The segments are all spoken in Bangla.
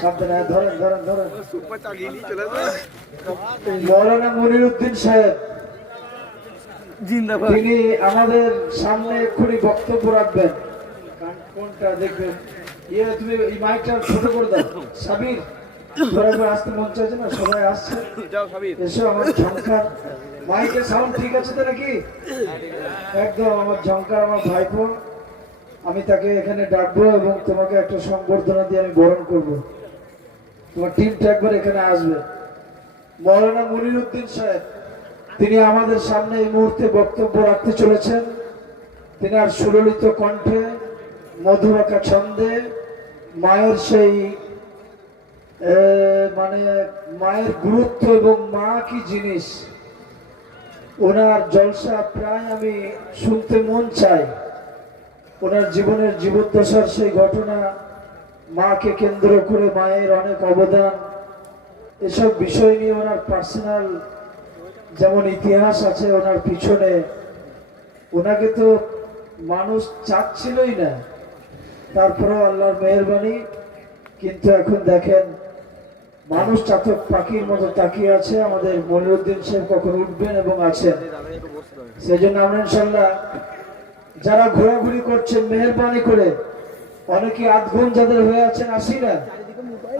সাবধানে, ধরেন ধরেন ধরেন। মৌলানা মনিরউদ্দিন সাহেব, তিনি আমাদের সামনে এক্ষুনি বক্তব্য রাখবেন। কোনটা দেখবেন? তুমি এই মাইকটা ছোট করে দাও। সাবির, আসতে মন চাইছে না, সবাই আসছে, এসো। আমার ঝংকার মাইকের সাউন্ড ঠিক আছে তো নাকি? একদম আমার ঝংকার, আমার ভাইপো। আমি তাকে এখানে ডাকবো এবং তোমাকে একটা সংবর্ধনা দিয়ে আমি বরণ করব। তোমার টিমটা একবার এখানে আসবে। মৌলানা মনিরউদ্দিন সাহেব, তিনি আমাদের সামনে এই মুহূর্তে বক্তব্য রাখতে চলেছেন। তিনি আর সুললিত কণ্ঠে, মধুরাকা ছন্দে মায়ের সেই মানে মায়ের গুরুত্ব এবং মা কি জিনিস, ওনার জলসা প্রায় আমি শুনতে মন চাই। ওনার জীবনের জীবদ্দশার সেই ঘটনা, মাকে কেন্দ্র করে মায়ের অনেক অবদান, এসব বিষয় নিয়ে ওনার পার্সোনাল যেমন ইতিহাস আছে ওনার পিছনে। ওনাকে তো মানুষ চাচ্ছিলই না, তারপরেও আল্লাহর মেহেরবানি। কিন্তু এখন দেখেন, মানুষ চাতক পাখির মতো তাকিয়ে আছে আমাদের মনিরউদ্দিন সাহেব কখন উঠবেন এবং আছেন। সেই জন্য আমরা ইনশাল্লাহ যারা ঘোরাঘুরি করছেন, মেহেরবানি করে, অনেকে আধগুণ যাদের হয়ে আছেন, আসি না।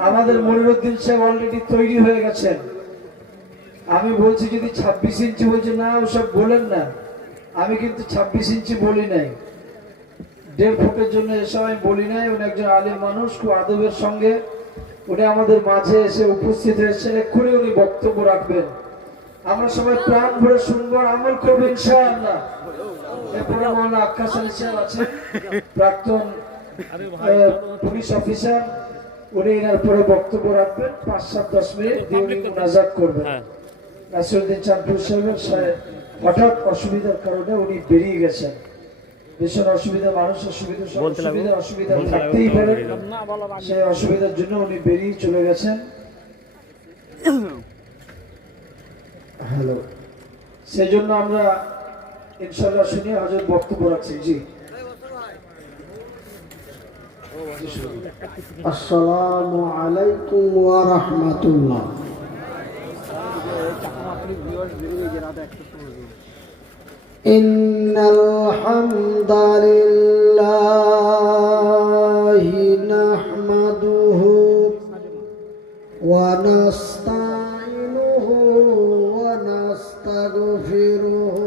আমাদের মনিরউদ্দিন সাহেব অলরেডি তৈরি হয়ে গেছেন। আমি বলছি যদি 26 ইঞ্চি, বলছে না ওসব বলেন না। আমি কিন্তু 26 ইঞ্চি বলি নাই, 1.5 ফুটের জন্য এসব আমি বলি নাই। উনি একজন আলিম মানুষ, খুব আদবের সঙ্গে উনি আমাদের মাঝে এসে উপস্থিত হয়েছেন। এক্ষুনি উনি বক্তব্য রাখবেন। আমরা সবাই প্রাণ ভরে শুনবো, আমল করবো ইনশাআল্লাহ। এরপরে মৌলানা আক্কাস আলী সাহেব আছেন, প্রাক্তন পুলিশ অফিসার। উনি এনার পরে বক্তব্য রাখবেন, 5-7-10 মিনিট দিয়ে উনি মুনাজাত করবেন। নাসিরউদ্দিন চাঁদপুর সাহেব হঠাৎ অসুবিধার কারণে উনি বেরিয়ে গেছেন। ভীষণ অসুবিধা, মানুষের অসুবিধা থাকতেই পারে, সেই অসুবিধার জন্য উনি বেরিয়ে চলে গেছেন। হ্যালো, সেই জন্য আমরা ইনশাআল্লাহ শুনি হযরত বক্তব্য রাখছি। জি, আসসালামু আলাইকুম ওয়া রাহমাতুল্লাহ। ইন্নাল হামদালিল্লাহি নাহমাদুহু ওয়া নাস্তাইনুহু ওয়া নাস্তাগফিরুহু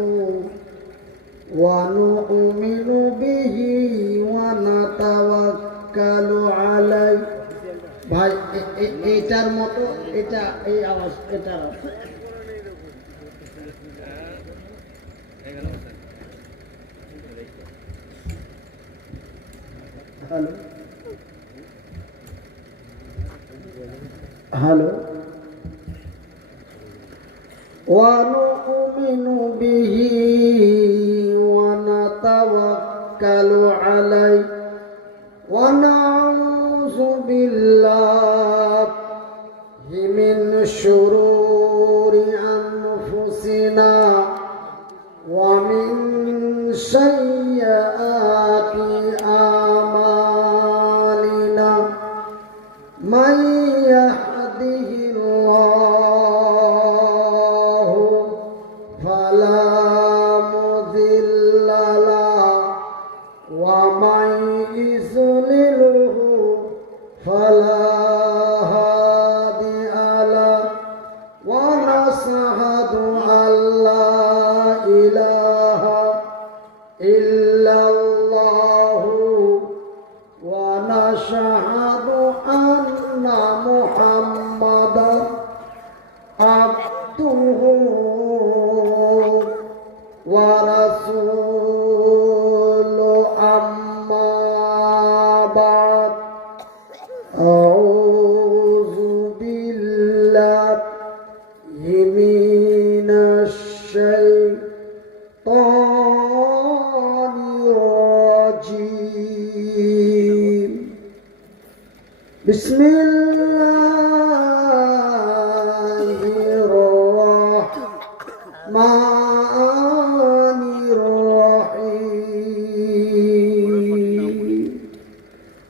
ওয়া নু'মিনু বিহি ওয়া নাতাওয়াক্কালু আলাইহি। ভাই এটার মতো, এটা এই আওয়াজ, এটা হ্যালো হ্যালো। ওয়া নু'মিনু বিহি ওয়া নাতাওয়াক্কালু আলাইহি ওয়া নাউযু বিল্লাহি মিন শুরুরি আনফুসিনা ওয়া মিন সাইয়্যাতি আমালিনা। মান ইয়াহদিহিল্লাহু ফালা মুযিল্লা লাহু ওয়া মান ইযলিলহু ফালা হাদিয়া লাহু। ওয়া নাশহাদু আল্লা ইলাহা ইল্লাল্লাহু ওয়া নাশহাদু আন্না মুহাম্মাদান আবদুহু ওয়া রাসূলুহু। আম্মা বা'দ, আউযু বিল্লাহি মিনাশ শাইতানির রাজীম। বিসমিল্লাহির রাহমানির রাহিম।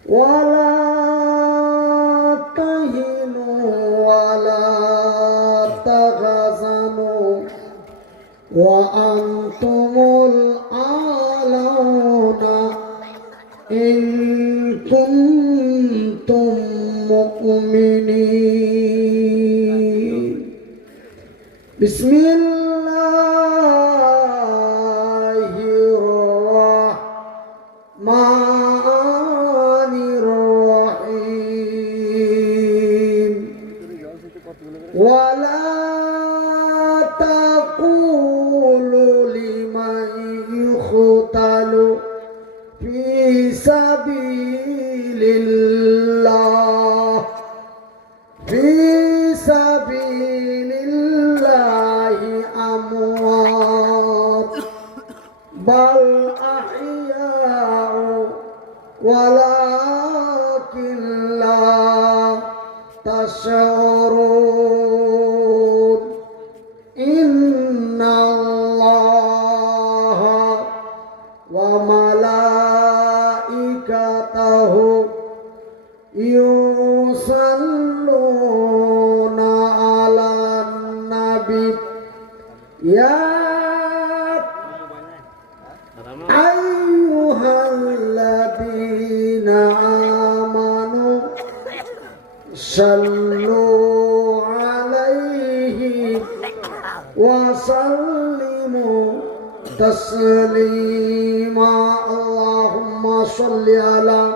ওয়ালা بسم الله الرحمن الرحيم ولا تقولوا لمن يقتل في سبيل الله في سبيل الله أموات بل أحياء ولكن لا تشعرون إن الله وملائكته يصلون على النبي يا أيها الذين آمنوا صلوا عليه وسلموا تسليما اللهم صل على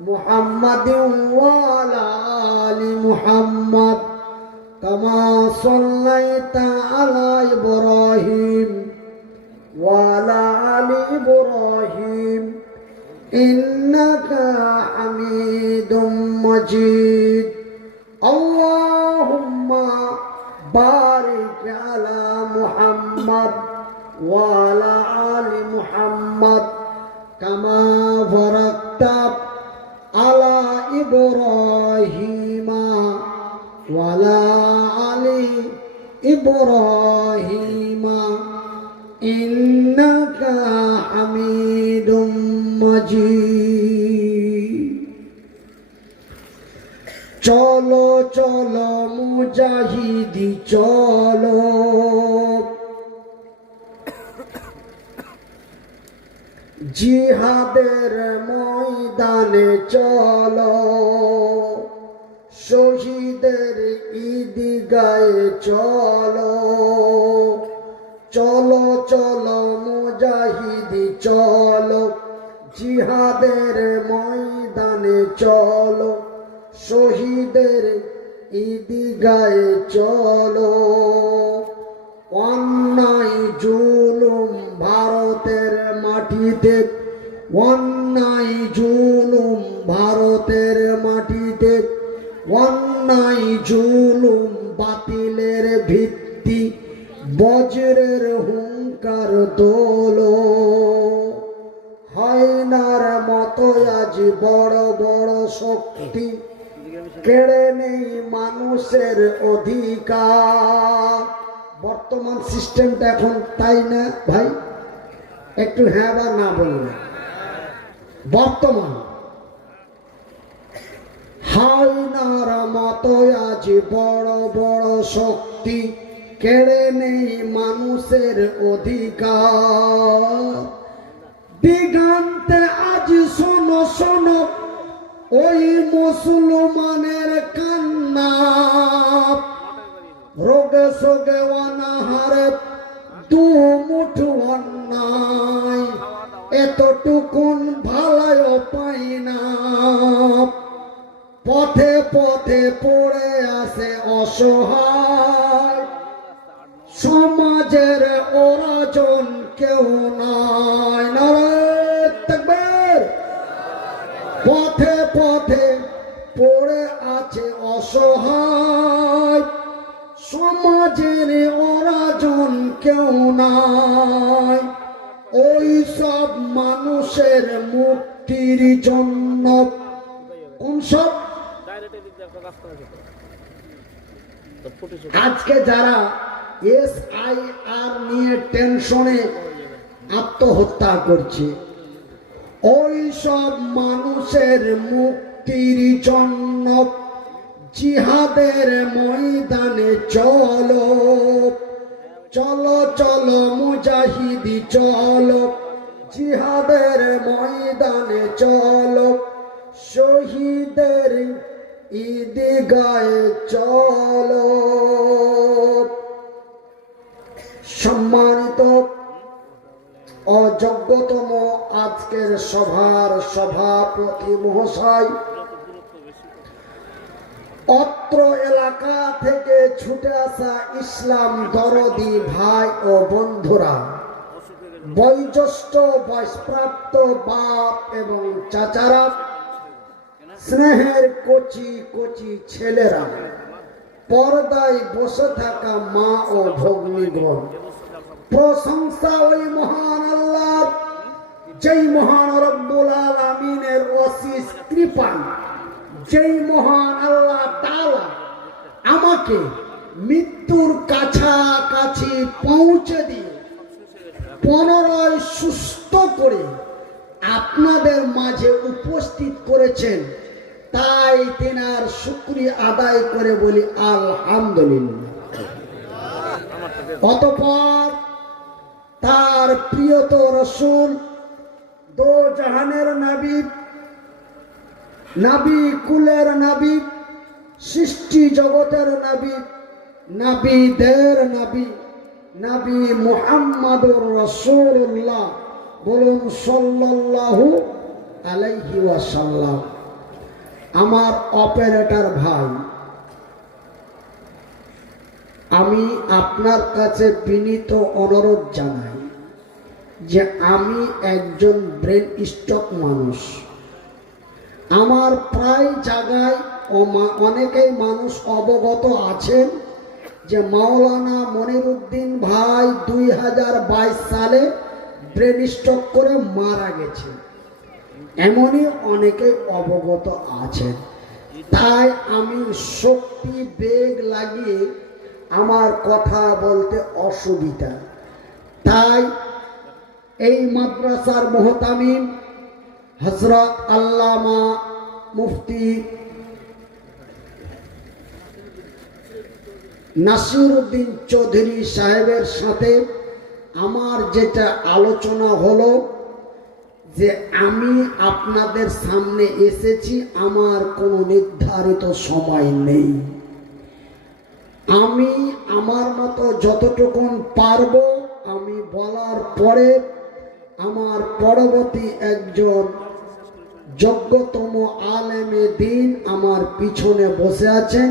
محمد وعلى آل محمد كما صليت على إبراهيم وعلى آل إبراهيم إنك حميد مجيد اللهم بارك على محمد وعلى آل محمد كما باركت على إبراهيم وعلى آل إبراهيم إنك حميد مجيد চলো চলো মুজাহিদি চলো জিহাদের ময়দানে চলো শহীদের ঈদগাহে চলো চলো চলো মুজাহিদি চলো জিহাদের ময়দানে চলো শহীদের ঈদগাহে চলো অন্যায় জুলুম ভারতের মাটিতে অন্যায় জুলুম ভারতের মাটিতে অন্যায় জুলুম বাতিলের ভিত্তি বজ্রের হুঙ্কার দোলো হায়নার মতো আজ বড় বড় শক্তি কেড়ে নেই মানুষের অধিকার বর্তমান সিস্টেমটা এখন তাই না ভাই একটু হ্যাঁ বা না বলুন বর্তমান হায়নার মতো আজ বড় বড় শক্তি কেড়ে নেই মানুষের অধিকার দিগান্তে আজ শোনো শোনো ওই মুসলমানের কান্না রোগে সোগে অনাহারে দু মুঠো অন্যায় এতটুকুন ভালো পাই না পথে পথে পড়ে আসে অসহায় সমাজের ওরাজন কেউ নাই নারায়ে তাকবীর পথে পথে পড়ে আছে অসহায় সমাজের ওরাজন কেউ নাই ওই সব মানুষের মুক্তির জন্য কোন সব আজকে যারা SIR নিয়ে টেনশনে আত্মহত্যা করছে ওই সব মানুষের মুক্তির জন্য জিহাদের ময়দানে চলো চলো চলো মুজাহিদি চলো জিহাদের ময়দানে চলো শহীদের ঈদগাহে চলো সম্মানিত ও যোগ্যতম আজকের সভার সভাপতি মহাশয়, অত্র এলাকা থেকে ছুটে আসা ইসলাম দরদি ভাই ও বন্ধুরা, বয়োজ্যেষ্ঠ বয়সপ্রাপ্ত বাপ এবং চাচারা, স্নেহের কচি কচি ছেলেরা, পর্দায় বসে থাকা মা ও ভগ্নীগণ, প্রশংসা ওই মহান আল্লাহ, যেই মহান রব্বুল আলামিনের অশেষ কৃপা, যেই মহান আল্লাহ তাআলা আমাকে মৃত্যুর কাছাকাছি পৌঁছে দিয়ে পুনরায় সুস্থ করে আপনাদের মাঝে উপস্থিত করেছেন, তাই তেনার শুকরিয়া আদায় করে বলি আলহামদুলিল্লাহ। অতঃপর তার প্রিয়ত রসূল, দো জাহানের নবী, নবী কুলের নবী, সৃষ্টি জগতের নবী, নবীদের নবী, নবী মুহাম্মদুর রাসূলুল্লাহ, বলুন সাল্লাল্লাহু আলাইহি ওয়াসাল্লাম। আমার অপারেটর ভাই, আমি আপনার কাছে বিনীত অনুরোধ জানাই যে আমি একজন ব্রেন স্ট্রোক মানুষ। আমার প্রায় জায়গায় অনেকেই মানুষ অবগত আছেন যে মাওলানা মনিরুদ্দিন ভাই 2022 সালে ব্রেন স্ট্রোক করে মারা গেছে, এমনই অনেকে অবগত আছেন। তাই আমি শক্তি বেগ লাগিয়ে আমার কথা বলতে অসুবিধা, তাই এই মাদ্রাসার মুহতামিম হযরত আল্লামা মুফতি নাসিরউদ্দিন চৌধুরী সাহেবের সাথে আমার যেটা আলোচনা হলো যে আমি আপনাদের সামনে এসেছি, আমার কোনো নির্ধারিত সময় নেই। আমি আমার মতো যতটুকুন পারবো আমি বলার পরে আমার পরবর্তী একজন যোগ্যতম আলেমে দিন আমার পিছনে বসে আছেন।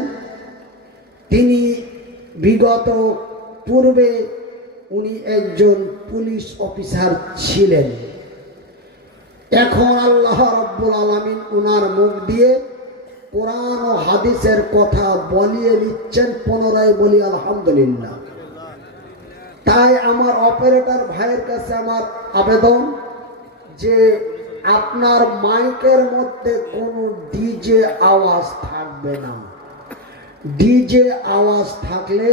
তিনি বিগত পূর্বে উনি একজন পুলিশ অফিসার ছিলেন। এখন আল্লাহ রাব্বুল আলামিন ওনার মুখ দিয়ে কোরআন ও হাদিসের কথা বলিয়ে দিচ্ছেন। পুনরায় বলি আলহামদুলিল্লাহ। তাই আমার অপারেটর ভাইয়ের কাছে আমার আবেদন যে আপনার মাইকের মধ্যে কোনো ডিজে আওয়াজ থাকবে না। ডিজে আওয়াজ থাকলে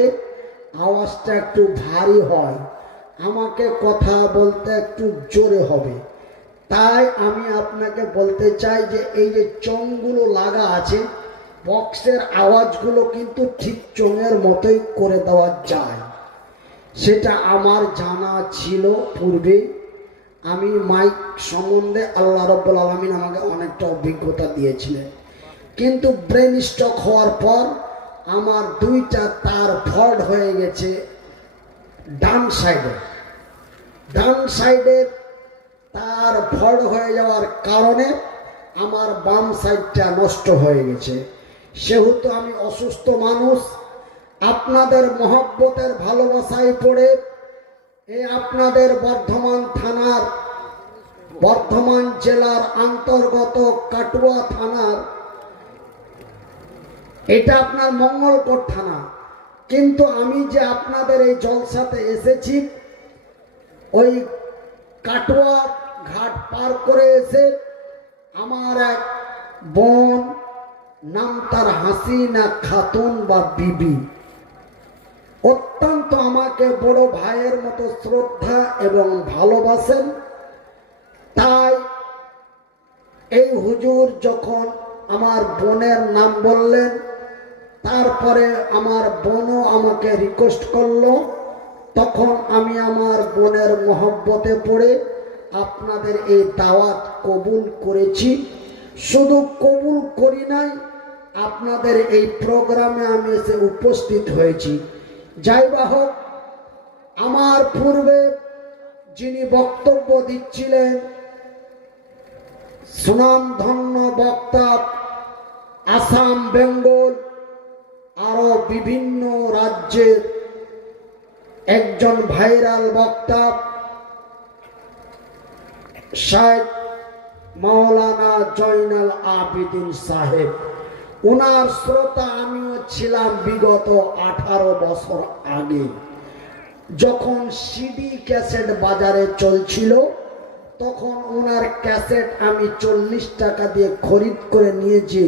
আওয়াজটা একটু ভারী হয়, আমাকে কথা বলতে একটু জোরে হবে। তাই আমি আপনাকে বলতে চাই যে এই যে চোঙগুলো লাগা আছে, বক্সের আওয়াজগুলো কিন্তু ঠিক চোঙের মতোই করে দেওয়া যায়। সেটা আমার জানা ছিল পূর্বে। আমি মাইক সম্বন্ধে আল্লাহ রাব্বুল আলামিন আমাকে অনেকটা অভিজ্ঞতা দিয়েছিলেন, কিন্তু ব্রেন স্ট্রোক হওয়ার পর আমার দুইটা তার ফল্ট হয়ে গেছে ডান সাইডে। তার ফল্ট হয়ে যাওয়ার কারণে আমার বাম সাইডটা নষ্ট হয়ে গেছে। সেহেতু আমি অসুস্থ মানুষ, আপনাদের মহব্বতের ভালোবাসায় পড়ে আপনাদের বর্ধমান জেলার অন্তর্গত কাটুয়া থানার, এটা আপনার মঙ্গলকোট থানা, কিন্তু আমি যে আপনাদের এই জলসাতে এসেছি ওই কাটুয়া ঘাট পার করে এসে আমার এক বোন, নাম তার হাসিনা খাতুন বা বিবি, অত্যন্ত আমাকে বড় ভাইয়ের মতো শ্রদ্ধা এবং ভালোবাসেন। তাই এই হুজুর যখন আমার বোনের নাম বললেন, তারপরে আমার বোনও আমাকে রিকোয়েস্ট করলো, তখন আমি আমার বোনের মহব্বতে পড়ে আপনাদের এই দাওয়াত কবুল করেছি। শুধু কবুল করি নাই, আপনাদের এই প্রোগ্রামে আমি এসে উপস্থিত হয়েছি। যাই বা হোক, আমার পূর্বে যিনি বক্তব্য দিচ্ছিলেন সুনামধন্য বক্তা, আসাম, বেঙ্গল আরো বিভিন্ন রাজ্যের একজন ভাইরাল বক্তা শায়খ মাওলানা জয়নাল আবেদিন সাহেব। ওনার শ্রোতা আমিও ছিলাম বিগত 18 বছর আগে, যখন সিডি ক্যাসেট বাজারে চলছিল তখন ওনার ক্যাসেট আমি 40 টাকা দিয়ে খরিদ করে নিয়েছি।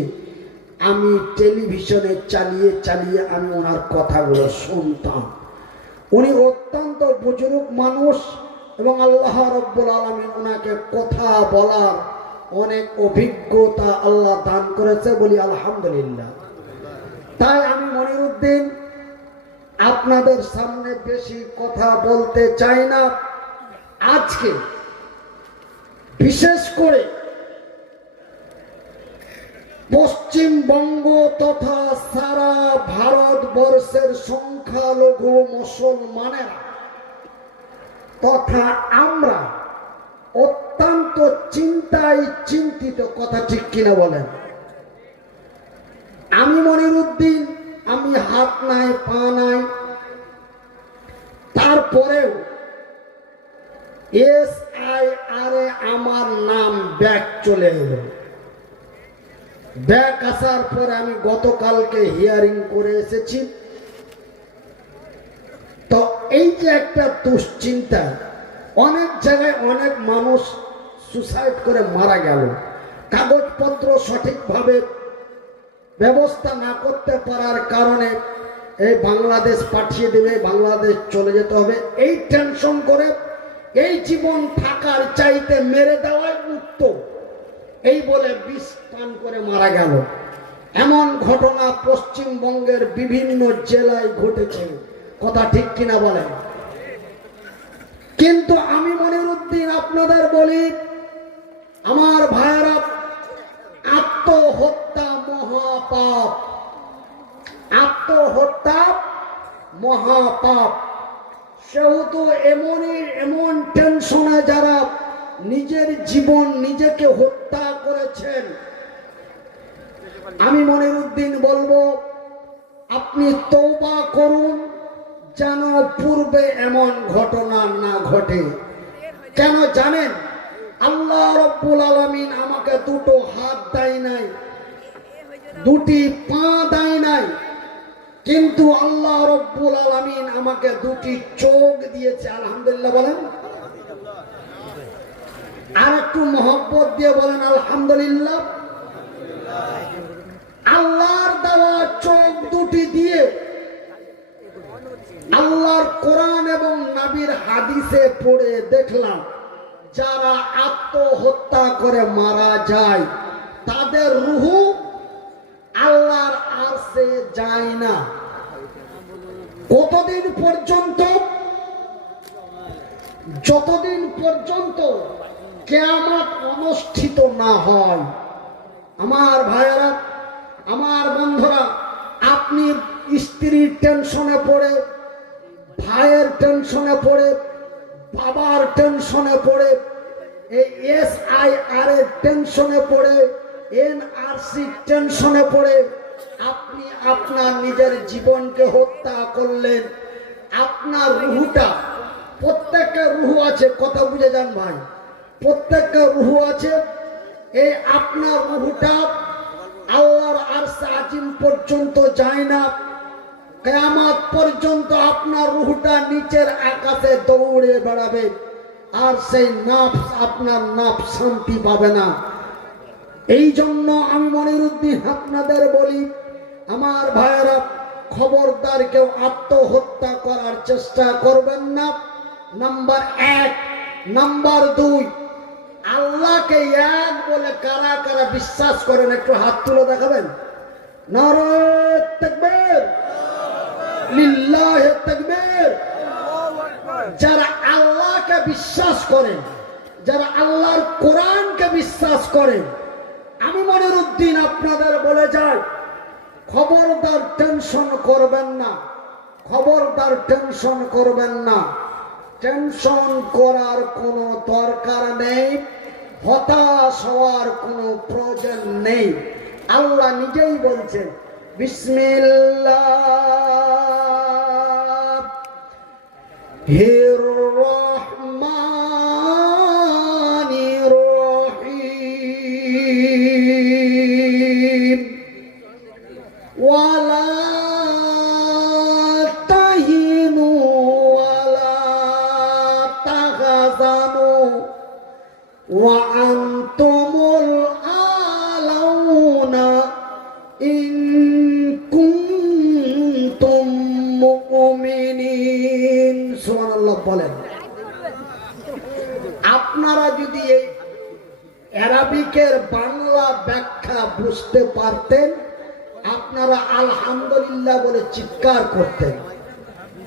আমি টেলিভিশনে চালিয়ে চালিয়ে আমি ওনার কথাগুলো শুনতাম। উনি অত্যন্ত বুজুর্গ মানুষ এবং আল্লাহ রব্বুল আলামিন ওনাকে কথা বলার অনেক অভিজ্ঞতা আল্লাহ দান করেছে, বলি আলহামদুলিল্লাহ। তাই আমি মনিরউদ্দিন আপনাদের সামনে বেশি কথা বলতে চাই না। আজকে বিশেষ করে পশ্চিমবঙ্গ তথা সারা ভারতবর্ষের সংখ্যালঘু মুসলমানেরা তথা আমরা অত্যন্ত চিন্তায় চিন্তিত, কথা ঠিক কিনা বলেন? আমি মনিরউদ্দিন, আমি হাত নাই পা নাই, তারপরেও SIR এ আমার নাম ব্যাক চলে এলো। ব্যাক আসার পরে আমি গতকালকে হিয়ারিং করে এসেছি। তো এই যে একটা দুশ্চিন্তা, অনেক জায়গায় অনেক মানুষ সুসাইড করে মারা গেল, কাগজপত্র সঠিকভাবে ব্যবস্থা না করতে পারার কারণে এই বাংলাদেশ পাঠিয়ে দেবে, বাংলাদেশ চলে যেতে হবে, এই টেনশন করে এই জীবন থাকার চাইতে মেরে দেওয়াই উত্তম, এই বলে বিষ পান করে মারা গেল। এমন ঘটনা পশ্চিমবঙ্গের বিভিন্ন জেলায় ঘটেছে, কথা ঠিক কিনা বলেন? কিন্তু আমি মনিরউদ্দিন আপনাদের বলি, আমার ভাইয়েরা, আত্মহত্যা মহাপাপ, আত্মহত্যা মহাপাপ। সেহেতু এমন টেনশনে যারা নিজের জীবন নিজেকে হত্যা করেছেন, আমি মনিরউদ্দিন বলবো আপনি তওবা করুন যেন পূর্বে এমন ঘটনা না ঘটে। কেন জানেন? আল্লাহ রব্বুল আলামিন আমাকে দুটো হাত দেয় নাই, দুটি পা দেয় নাই, কিন্তু আল্লাহ রব্বুল আলামিন আমাকে দুটি চোখ দিয়েছে। আলহামদুলিল্লাহ বলেন, আর একটু মহব্বত দিয়ে বলেন আলহামদুলিল্লাহ। আল্লাহর দেওয়া চোখ দুটি দিয়ে আল্লাহর কোরআন এবং নবীর হাদিসে পড়ে দেখলাম, যারা আত্মহত্যা করে মারা যায় তাদের রূহ আল্লাহর আরশে যায় না। কতদিন পর্যন্ত? যতদিন পর্যন্ত কিয়ামত অনুষ্ঠিত না হয়। আমার ভাইয়েরা, আমার বন্ধুরা, আপনি স্ত্রীর টেনশনে পড়ে, ভাইয়ের টেনশনে পড়ে, বাবার টেনশনে পড়ে, এই SIR এর টেনশনে পড়ে, NRC টেনশনে পড়ে আপনি আপনার নিজের জীবনকে হত্যা করলেন। আপনার রুহটা, প্রত্যেকের রুহ আছে, কথা বুঝে যান ভাই, প্রত্যেকের রুহ আছে। এই আপনার রুহটা আল্লাহর আরশে আজিম পর্যন্ত যায় না, কিয়ামত পর্যন্ত আপনার রুহটা নিচের আকাশে দৌড়ে বেড়াবে, আর সেই নফস, আপনার নফস শান্তি পাবে না। এই জন্য আমি মনিরউদ্দিন আপনাদের বলি, আমার ভাইয়েরা, খবরদার কেউ আত্মহত্যা করার চেষ্টা করবেন না। নাম্বার 1। নাম্বার 2, আল্লাহকে এক বলে কারা কারা বিশ্বাস করেন একটু হাত তুলে দেখাবেন। নারে তাকবীর, লিল্লাহি তাকবীর। যারা আল্লাহকে বিশ্বাস করেন, যারা আল্লাহর কোরআনকে বিশ্বাস করেন, আমি মনিরউদ্দিন আপনাদের বলে যাই, খবরদার টেনশন করবেন না। খবরদার টেনশন করবেন না, টেনশন করার কোনো দরকার নেই, হতাশ হওয়ার কোনো প্রয়োজন নেই। আল্লাহ নিজেই বলছেন বিসমিল্লাহির রহমানির রহিম ওয়ালা তাহিনু ওয়ালা তাহজানু ওয়া আনতুমুল আলাউনা ইন কুনতুম মুমিনিন। সুবহানাল্লাহ বলেন। আপনারা যদি এই আরবিকের বাংলা ব্যাখ্যা বুঝতে পারতেন, আপনারা আলহামদুলিল্লাহ বলে চিৎকার করতেন,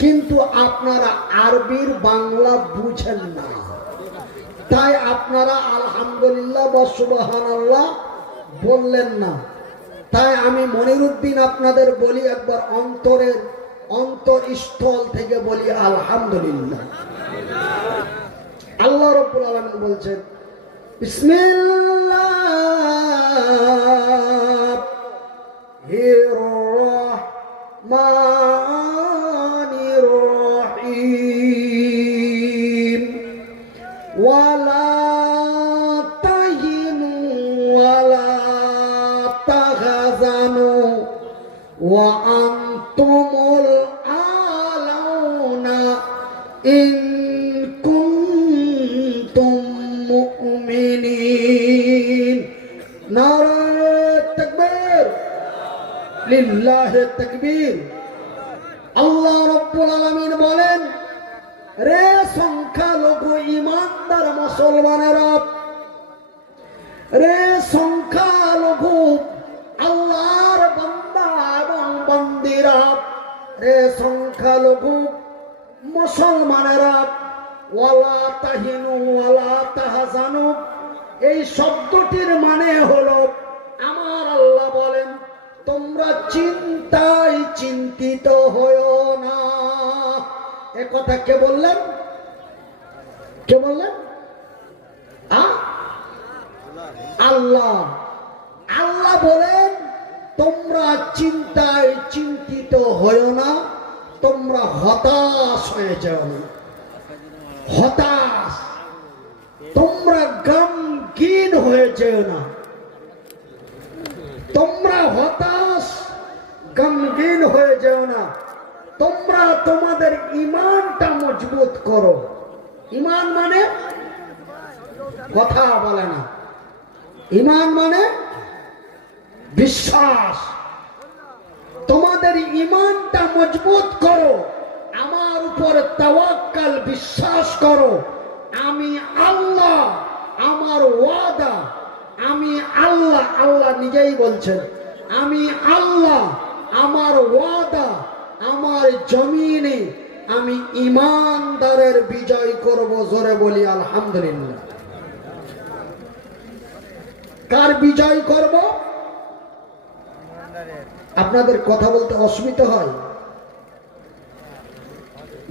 কিন্তু আপনারা আরবির বাংলা বুঝেন না, তাই আপনারা আলহামদুলিল্লাহ বা সুবহানাল্লাহ বললেন না। তাই আমি মনিরুদ্দিন আপনাদের বলি, একবার অন্তরের অন্তরস্থল থেকে বলি আলহামদুলিল্লাহ। আল্লাহ রাব্বুল আলামিন বলছেন বিসমিল্লাহির রহমানির রহিম ওয়ালা তাহিনু ওয়ালা তাহজানু ওয়া আনতুমুল আলাউনা ইন কুনতুম মুমিনিন। নারে তাকবীর, লিল্লাহি তাকবীর। আল্লাহ রাব্বুল আলামিন বলেন, রে সংখ্যালঘু ইমানদার মুসলমানেরা, রে সংখ্যালঘু আল্লাহর বান্দা এবং বান্দিরা, রে সংখ্যালঘু মুসলমানেরা, ওয়ালা তাহিনু ওয়ালা তাহজানু, এই শব্দটির মানে হলো, আমার আল্লাহ বলেন তোমরা চিন্তায় চিন্তিত হয়ো না। এ কথা কে বললেন? কে বললেন? আল্লাহ। আল্লাহ বলেন তোমরা চিন্তায় চিন্তিত হয়ো না, তোমরা হতাশ হয়ে যাও না। হতাশ, তোমরা গমগীন হয়ে যেও না, তোমরা হতাশ গমগীন হয়ে যেও না। তোমরা তোমাদের ঈমানটা মজবুত করো। ঈমান মানে কথা বলে না, ঈমান মানে বিশ্বাস। তোমাদের ঈমানটা মজবুত করো, আমার উপর তাওয়াক্কাল বিশ্বাস করো। আমি আল্লাহ, আমার ওয়াদা, আমি আল্লাহ। আল্লাহ নিজেই বলছেন আমি আল্লাহ, আমার ওয়াদা, আমার জমিনে আমি ঈমানদারের বিজয় করব। জোরে বলি আলহামদুলিল্লাহ। কার বিজয় করব? আপনাদের কথা বলতে অসুবিধা হয়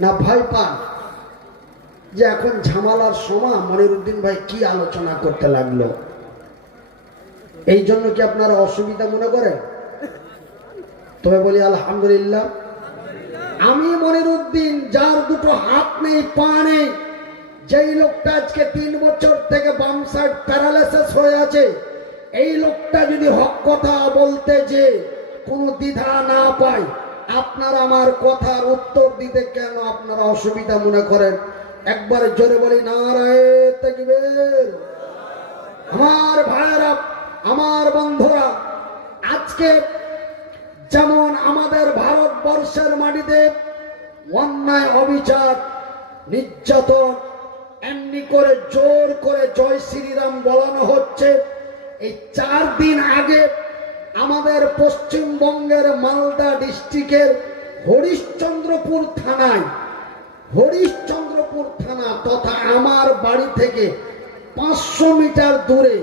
না? ভয় পান যে এখন ঝামেলার সময় মনিরুদ্দিন ভাই কি আলোচনা করতে লাগলো, এই জন্য কি আপনারা অসুবিধা মনে করেন? তবে বলি আলহামদুলিল্লাহ। আমি মনিরুদ্দিন, যার দুটো হাত নেই পা নেই, যেই লোকটা আজকে 3 বছর থেকে বাম সাইড প্যারালাইসিস হয়ে আছে, এই লোকটা যদি হক কথা বলতে যে কোনো দ্বিধা না পায়, আপনারা আমার কথার উত্তর দিতে কেন আপনারা অসুবিধা মনে করেন? একবার জোরে বলি নারায়ে তাকবীর। আমার ভাইয়েরা, আমার বন্ধুরা, আজকে যেমন আমাদের ভারতবর্ষের মাটিতে অন্যায়, অবিচার, নির্যাতন, এমনি করে জোর করে জয় শ্রীরাম বলানো হচ্ছে। এই 4 দিন আগে আমাদের পশ্চিমবঙ্গের মালদা ডিস্ট্রিক্টের হরিশ্চন্দ্রপুর থানা তথা আমার বাড়ি থেকে 500 মিটার দূরে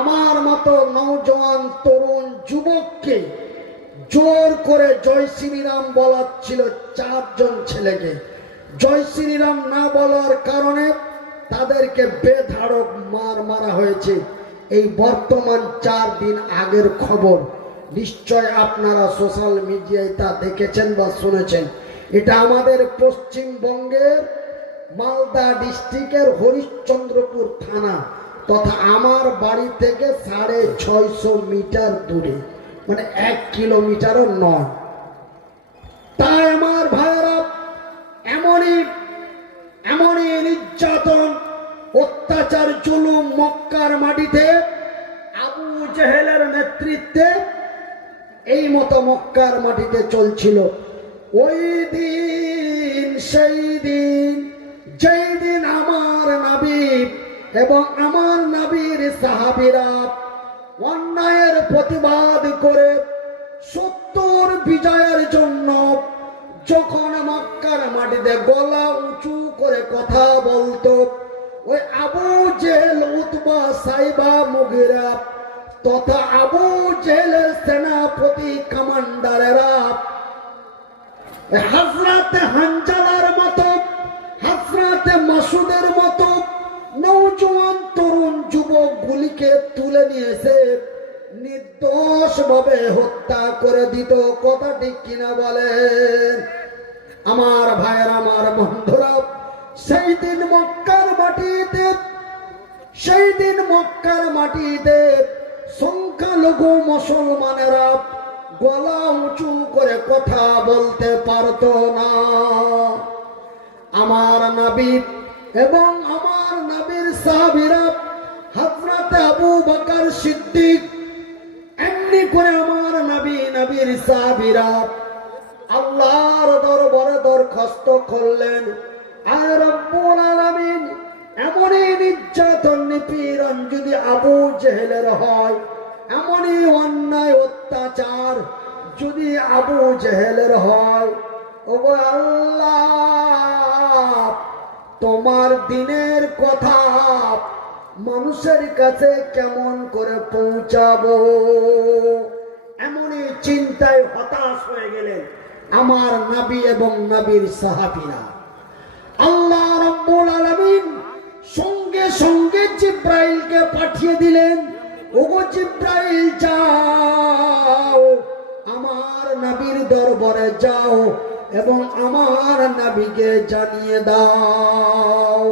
আমার মতো নওজওয়ান তরুণ যুবককে জোর করে জয় শ্রীরাম বলাচ্ছিল 4 জন ছেলেকে। জয় শ্রীরাম না বলার কারণে তাদেরকে বেধড়ক মারা হয়েছে। এই বর্তমান 4 দিন আগের খবর, নিশ্চয় আপনারা সোশ্যাল মিডিয়ায় তা দেখেছেন বা শুনেছেন। এটা আমাদের পশ্চিমবঙ্গের মালদা ডিস্ট্রিক্টের হরিশ্চন্দ্রপুর থানা তথা আমার বাড়ি থেকে 650 মিটার দূরে, মানে 1 কিলোমিটারও নয়। তাই আমার ভাইয়েরা, এমনই নির্যাতন অত্যাচার জুলুম মক্কার মাটিতে আবু জেহেলের নেতৃত্বে এই মতো মক্কার মাটিতে চলছিল। ওই দিন সেই দিন, যেই দিন আমার নবী এবং আমার নবীর সাহাবীরা অন্যায়ের প্রতিবাদ করে সত্যর বিজয়ের জন্য যখন মক্কার মাটিতে গলা উঁচু করে কথা বলতো, ওই আবু জেহেল, উতবা, সাইবা, মুগিরা তথা আবু জেহেলের সেনাপতি কমান্ডারেরা হযরতে হানজালার মতো, হযরতে মাসুদের মতো নওজোয়ান তরুণ যুবক গুলিকে তুলে নিয়েছে, নির্দোষ ভাবে হত্যা করে দিত। কথা ঠিক কিনা বলেন আমার ভাইয়ের, আমার বন্ধুরা? সেই দিন মক্কার মাটিতে সংখ্যালঘু মুসলমানেরা গলা উঁচু করে কথা বলতে পারত না। আমার নবী এবং আমার নবীর সাহাবীরা, হযরতে আবু বকর সিদ্দিক, এমনি করে আমার নবীর সাহাবীরা আল্লাহর দরবারে দরখাস্ত করলেন, আয় রব্বুল আলামিন, এমনই নির্যাতন নিপীড়ন যদি আবু জেহেলের হয়, এমনই অন্যায় অত্যাচার যদি আবু জেহেলের হয়, ওগো আল্লাহ, তোমার দিনের কথা মানুষের কাছে কেমন করে পৌঁছাবো? এমনই চিন্তায় হতাশ হয়ে গেলেন আমার নবী এবং নবীর সাহাবীরা। আল্লাহ রাব্বুল আলামিন সঙ্গে সঙ্গে জিব্রাইলকে পাঠিয়ে দিলেন, ওগো জিব্রাইল, যাও আমার নবীর দরবারে যাও এবং আমার নবীকে জানিয়ে দাও।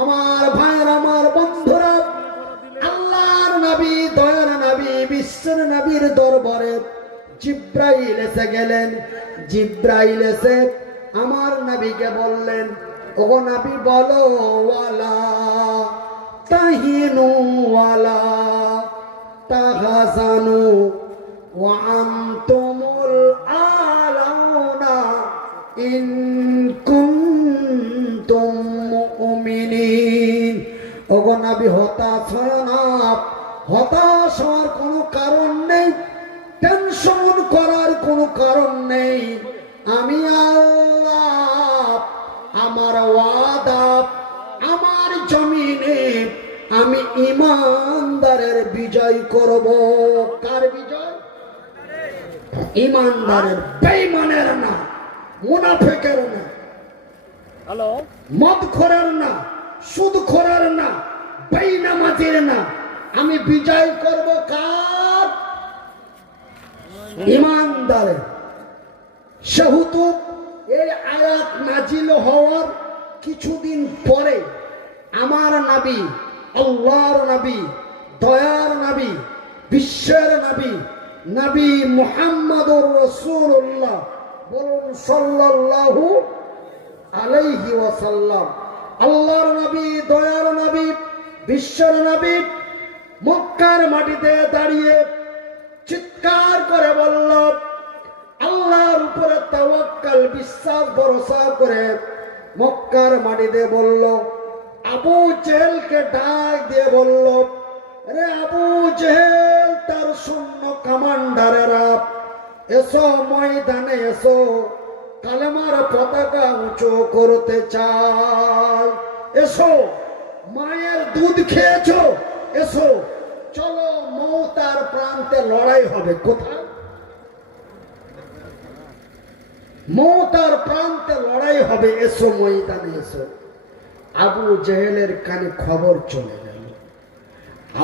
আমার ভাইয়ের, আমার বন্ধুরা, আল্লাহর নবী, দয়ার নবী, বিশ্বের নবীর দরবারে জিব্রাইল এসে গেলেন। জিব্রাইল এসে আমার নবীকে বললেন, ওগো নবী, বলো, ওয়ালা তাহিনু ওয়ালা তাহজানু ওয়া আনতুমুল আলাউনা ইন কুনতুম মুমিনিন। ওগো নবী, হতাশ হয় না, হতাশ হওয়ার কোনো কারণ নেই, টেনশন করার কোনো কারণ নেই। আমি আল্লাহ, আমার ওয়াদা, আমার জমিনে আমি ঈমানদারের বিজয় করব। কার বিজয়? ঈমানদারের, বেঈমানের না, মুনাফিকের না, মদখোরের না, সুদখোরের না, বেঈমানের না। আমি বিজয় করব কার? ঈমানদারের। সেহেতু এই আয়াত নাজিল হওয়ার কিছুদিন পরে আমার নবী, আল্লাহর নবী, দয়ার নবী, বিশ্বের নবী, নবী মুহাম্মদুর রাসূলুল্লাহ, বলুন সাল্লাল্লাহু আলাইহি ওয়াসাল্লাম, আল্লাহর নবী, দয়ার নবী, বিশ্বের নবী মক্কার মাটিতে দাঁড়িয়ে চিৎকার করে বলল, আল্লাহর উপরে তাওয়াক্কাল, বিশ্বাস ভরসা করে মক্কার মাটিতে বলল, আবু জেহেলকে ডাক দিয়ে বলল, রে আবু জেহেল, তার সৈন্য কমান্ডারেরা, এসো ময়দানে এসো, কালেমার পতাকা উঁচু করতে চাই। এসো, মায়ের দুধ খেয়েছো, এসো, চলো মওতার প্রান্তে লড়াই হবে। কোথায়? মওত আর প্রান্তে লড়াই হবে, এসো ময়দানে এসো। আবু জেহেলের কানে খবর চলে গেল।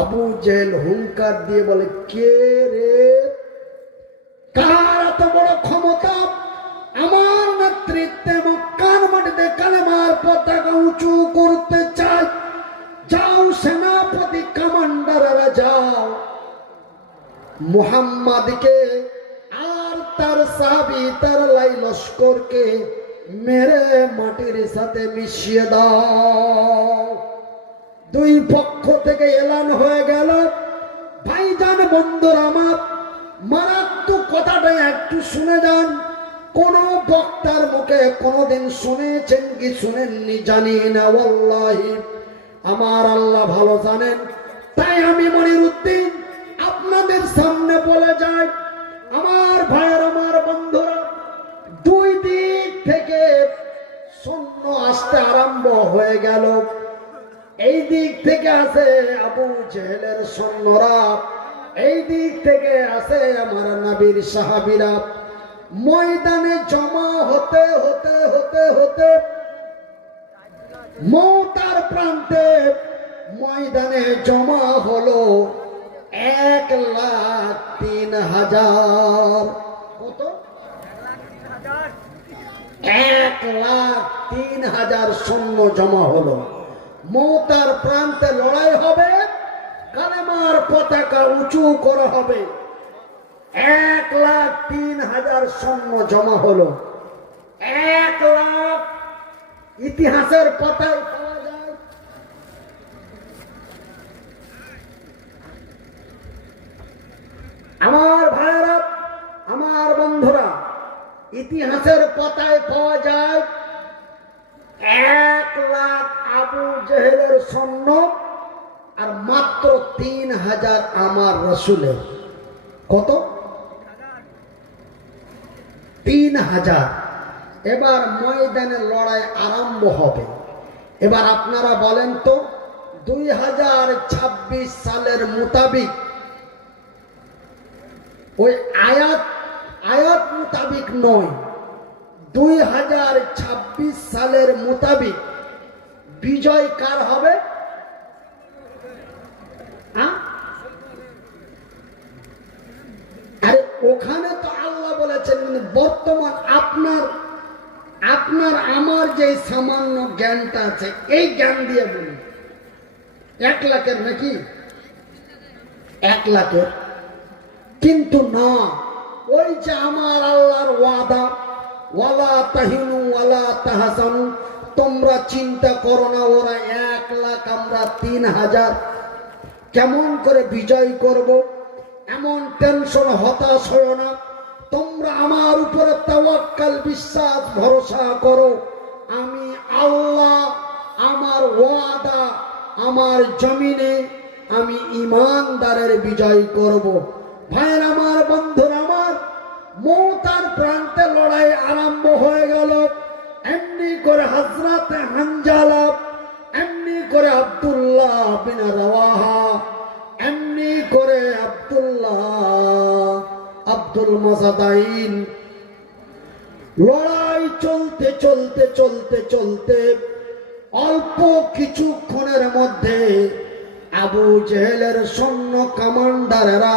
আবু জেহেল হুঙ্কার দিয়ে বলে, কে রে, কার এত বড় ক্ষমতা আমার নেতৃত্বে মক্কার মাটিতে কালেমার পতাকা উঁচু করতে চায়? যাও সেনাপতি, কমান্ডাররা যাও, মুহাম্মাদকে আর তার সাহাবী তার লাই লস্করকে মেরে মাটির সাথে মিশিয়ে দাও। দুই পক্ষ থেকে এলান হয়ে গেল। ভাইজান, বন্ধুরা আমার, মারাত্মক কথাটা একটু শুনে যান। কোন বক্তার মুখে কোনদিন শুনেছেন কি শুনেননি জানি না, ওয়াল্লাহি আমার আল্লাহ ভালো জানেন। তাই আমি মনিরউদ্দিন আপনাদের সামনে বলে যাই, আমার ভাইয়ের, আমার বন্ধুরা, দুই দিক থেকে সৈন্য আসতে আরম্ভ হয়ে গেল। এই দিক থেকে আসে আবু জেহেলের সৈন্যরা, এই দিক থেকে আসে আমার নবীর সাহাবীরা। ময়দানে জমা হতে হতে হতে হতে মওতার প্রান্তে ময়দানে জমা হলো 1,03,000। কত? 1,03,000 সৈন্য জমা হলো। মওতার প্রান্তে লড়াই হবে, কালেমার পতাকা উঁচু করা হবে। 1,03,000 সৈন্য জমা হলো। 1,00,000 ইতিহাসের পাতায় পাওয়া যায়। আমার ভাইয়েরা, আমার বন্ধুরা, ইতিহাসের পাতায় পাওয়া যায় 1,00,000 আবু জেহেলের সৈন্য আর মাত্র 3,000 আমার রসুলের। কত? 3,000। এবার ময়দানে লড়াই আরম্ভ হবে। এবার আপনারা বলেন তো, 2026 সালের মোতাবিক, ওই আয়াত মোতাবিক নয়, 2026 সালের মোতাবিক বিজয় কার হবে? আরে ওখানে তো আল্লাহ বলেছেন, বর্তমান আপনার আমার যে সামান্য জ্ঞানটা আছে এই জ্ঞান দিয়ে বলুন 1 লাখের নাকি? 1 লাখের। কিন্তু না, ওই যে আমার আল্লাহর ওয়াদা, ওয়ালা তাহিনু ওয়ালা তাহজানু, তোমরা চিন্তা করো না, ওরা 1 লাখ, আমরা 3,000, কেমন করে বিজয় করব এমন টেনশন, হতাশ হয় না। তোমরা আমার উপরে তাওয়াক্কাল, বিশ্বাস, ভরসা করো। আমি আল্লাহ, আমার ওয়াদা, আমার জমিনে আমি ইমানদারের বিজয় করব। ভাইয়ের আমার, বন্ধুর আমার, মওতার প্রান্তে লড়াই আরম্ভ হয়ে গেল। এমনি করে হযরতে হানজালা, এমনি করে আব্দুল্লাহ বিন রাওয়াহা, এমনি করে আব্দুল মুজাদাইন, লড়াই চলতে চলতে চলতে চলতে অল্প কিছুক্ষণের মধ্যে আবু জেহেলের সৈন্য কমান্ডারেরা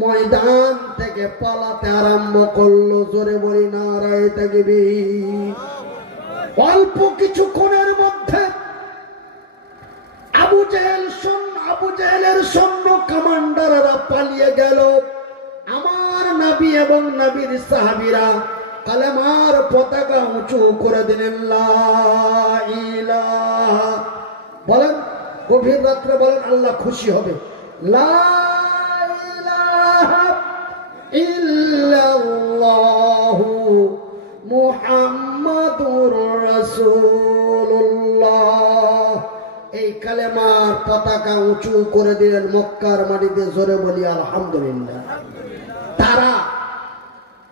ময়দান থেকে পালাতে আরম্ভ করলো। জোরে বলি নারায়ে তাকবীর। অল্প কিছুক্ষণের মধ্যে আবু জেহেলের সৈন্য কমান্ডাররা পালিয়ে গেল। আমার নবী এবং নবীর সাহাবীরা কালেমার পতাকা উঁচু করে দিলেন, লা ইলাহা, বলেন গভীর রাত্রে বলেন, আল্লাহ খুশি হবে। লা ইলাহা ইল্লাল্লাহু মুহাম্মাদুর রাসূলুল্লাহ। এই কালেমার পতাকা উঁচু করে দিলেন মক্কার মাটিতে। জোরে বলি আলহামদুলিল্লাহ। তারা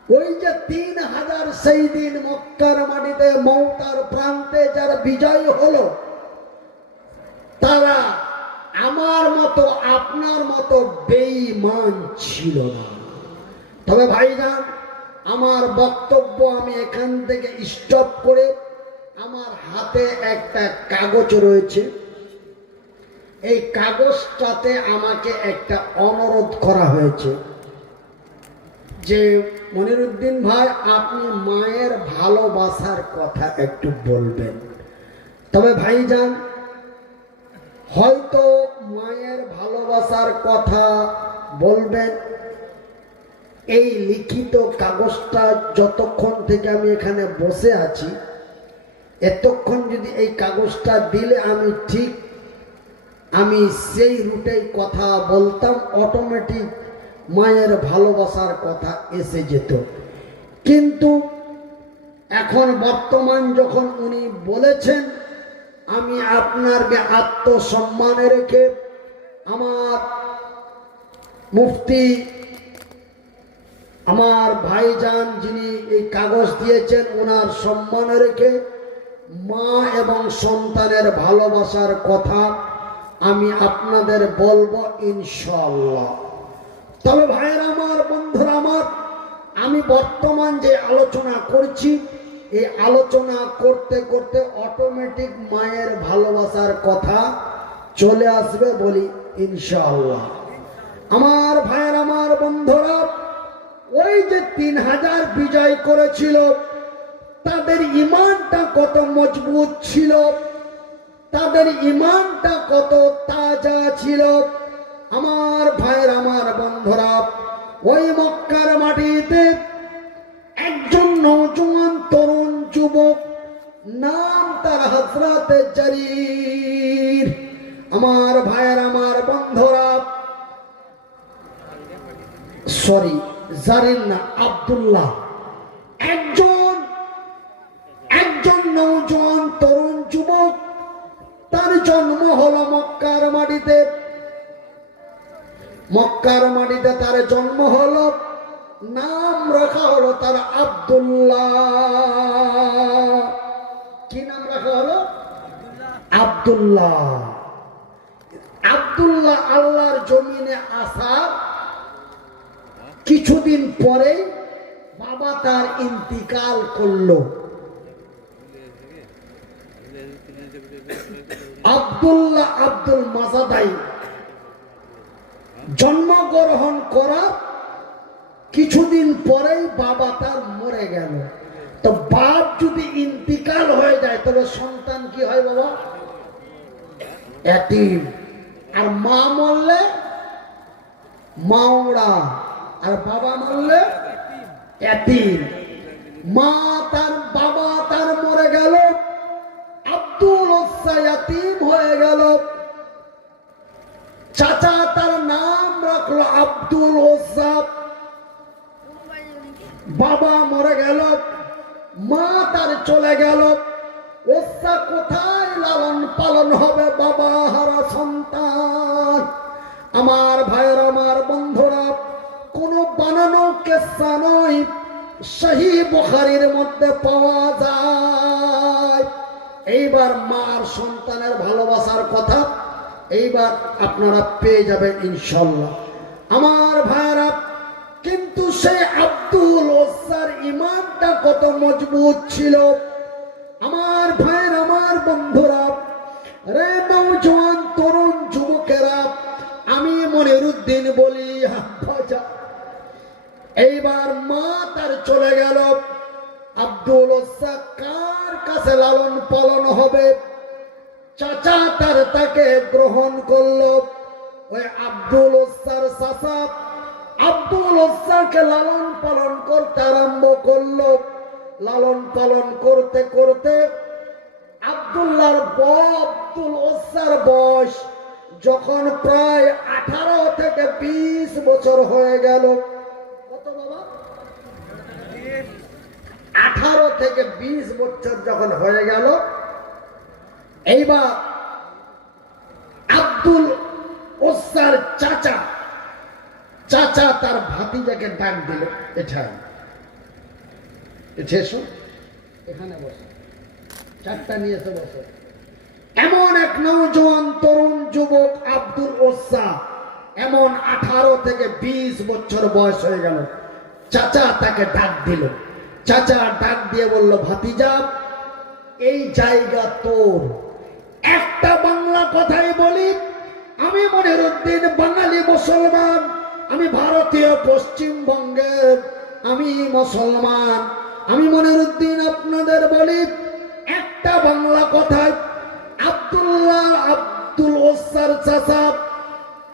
ওই যে 3,000 সেই দিন মক্কার মাটিতে মওতার প্রান্তে যারা বিজয় হলো, তারা আমার মতো আপনার মতো বেঈমান ছিল না। তবে ভাইজান, আমার বক্তব্য আমি এখান থেকে স্টপ করে, আমার হাতে একটা কাগজ রয়েছে, এই কাগজটাতে আমাকে একটা অনুরোধ করা হয়েছে যে মনিরুদ্দিন ভাই, আপনি মায়ের ভালোবাসার কথা একটু বলবেন। তবে ভাইজান, হয়তো মায়ের ভালোবাসার কথা বলবেন, এই লিখিত কাগজটা যতক্ষণ থেকে আমি এখানে বসে আছি, এতক্ষণ যদি এই কাগজটা দিলে আমি সেই রুটে কথা বলতাম, অটোমেটিক মায়ের ভালোবাসার কথা এসে যেত। কিন্তু এখন বর্তমান যখন উনি বলেছেন, আমি আপনাকে আত্মসম্মানে রেখে, আমার মুফতি আমার ভাইজান যিনি এই কাগজ দিয়েছেন, ওনার সম্মানে রেখে মা এবং সন্তানের ভালোবাসার কথা আমি আপনাদের বলবো ইনশাআল্লাহ। তবে ভাইয়েরা আমার, বন্ধুরা আমার, আমি বর্তমান যে আলোচনা করছি, এই আলোচনা করতে করতে অটোমেটিক মায়ের ভালোবাসার কথা চলে আসবে বলি ইনশাআল্লাহ। আমার ভাইয়েরা আমার, বন্ধুরা, ওই যে 3000 বিজয় করেছিল, তাদের ইমানটা কত মজবুত ছিল, তাদের ইমানটা কত তাজা ছিল। আমার ভাইয়ের আমার, বন্ধুরা, ওই মক্কার মাটিতে একজন নওজোয়ান তরুণ যুবক, নাম তার হযরত জারীর। আমার ভাইয়ের আমার, বন্ধুরা, জারির না, আব্দুল্লাহ, একজন নওজোয়ান তরুণ যুবক, তার জন্ম হলো মক্কার মাটিতে। মক্কার মাটিতে তার জন্ম হলো, নাম রাখা হলো তার আব্দুল্লাহ। কি নাম রাখা হলো? আব্দুল্লাহ। আব্দুল্লাহ আল্লাহর জমিনে আসার কিছুদিন পরে বাবা তার ইন্তিকাল করলো। আব্দুল্লাহ আব্দুল মাজাদাই জন্মগ্রহণ করা কিছুদিন পরেই বাবা তার মরে গেল। তো বাপ যদি ইন্তিকাল হয়ে যায়, তবে সন্তান কি হয় বাবা? এতিম। আর মা মরলে মাওড়া, আর বাবা মরলে এতিম। বাবা তার মরে গেল, আব্দুল ওসা এতিম হয়ে গেল। চাচা তার নাম রাখলো আব্দুল ওসা। বাবা মরে গেল, মা তার চলে গেল। ওসা কোথায় লালন পালন হবে? বাবা হারা সন্তান। আমার ভাইয়ের আমার, বন্ধুরা, কোন বানানো কেসা নয়, সহিহ বুখারীর মধ্যে পাওয়া যায়। এইবার মার সন্তানের ভালোবাসার কথা এইবার আপনারা পেয়ে যাবেন ইনশাআল্লাহ। আমার ভাইয়েরা, কিন্তু সেই আব্দুল ওসার ইমানটা কত মজবুত ছিল। আমার ভাইয়ের আমার, বন্ধুরা, রে নওজোয়ান তরুণ যুবকেরা, আমি মনিরুদ্দিন বলি, এইবার মা তার চলে গেল। আব্দুল ওসা কার কাছে লালন পালন হবে? চাচা তাকে গ্রহণ করলো। ওই আব্দুল ওসার চাচা আব্দুল ওসাকে লালন পালন করতে আরম্ভ করলো। লালন পালন করতে করতে আব্দুল ওসার বয়স যখন প্রায় 18 থেকে 20 বছর হয়ে গেল। কত বাবা? 18 থেকে 20 বছর যখন হয়ে গেল, এইবার আব্দুল ওসার চাচা তার ভাতিজাকে ডাক দিল, এসো, এখানে বসো, চারটা নিয়ে এসে বসো। এমন এক নওজোয়ান তরুণ যুবক আব্দুল ওসা, এমন 18 থেকে 20 বছর বয়স হয়ে গেল। চাচা তাকে ডাক দিল। চাচা ডাক দিয়ে বলল, ভাতিজা, এই জায়গা তোর। একটা বাংলা কথাই বলি, আমি মনিরুদ্দিন বাঙালি মুসলমান, আমি ভারতীয় পশ্চিমবঙ্গের, আমি মুসলমান। আমি মনিরুদ্দিন আপনাদের বলি একটা বাংলা কথায়, আব্দুল ওসার চাচা,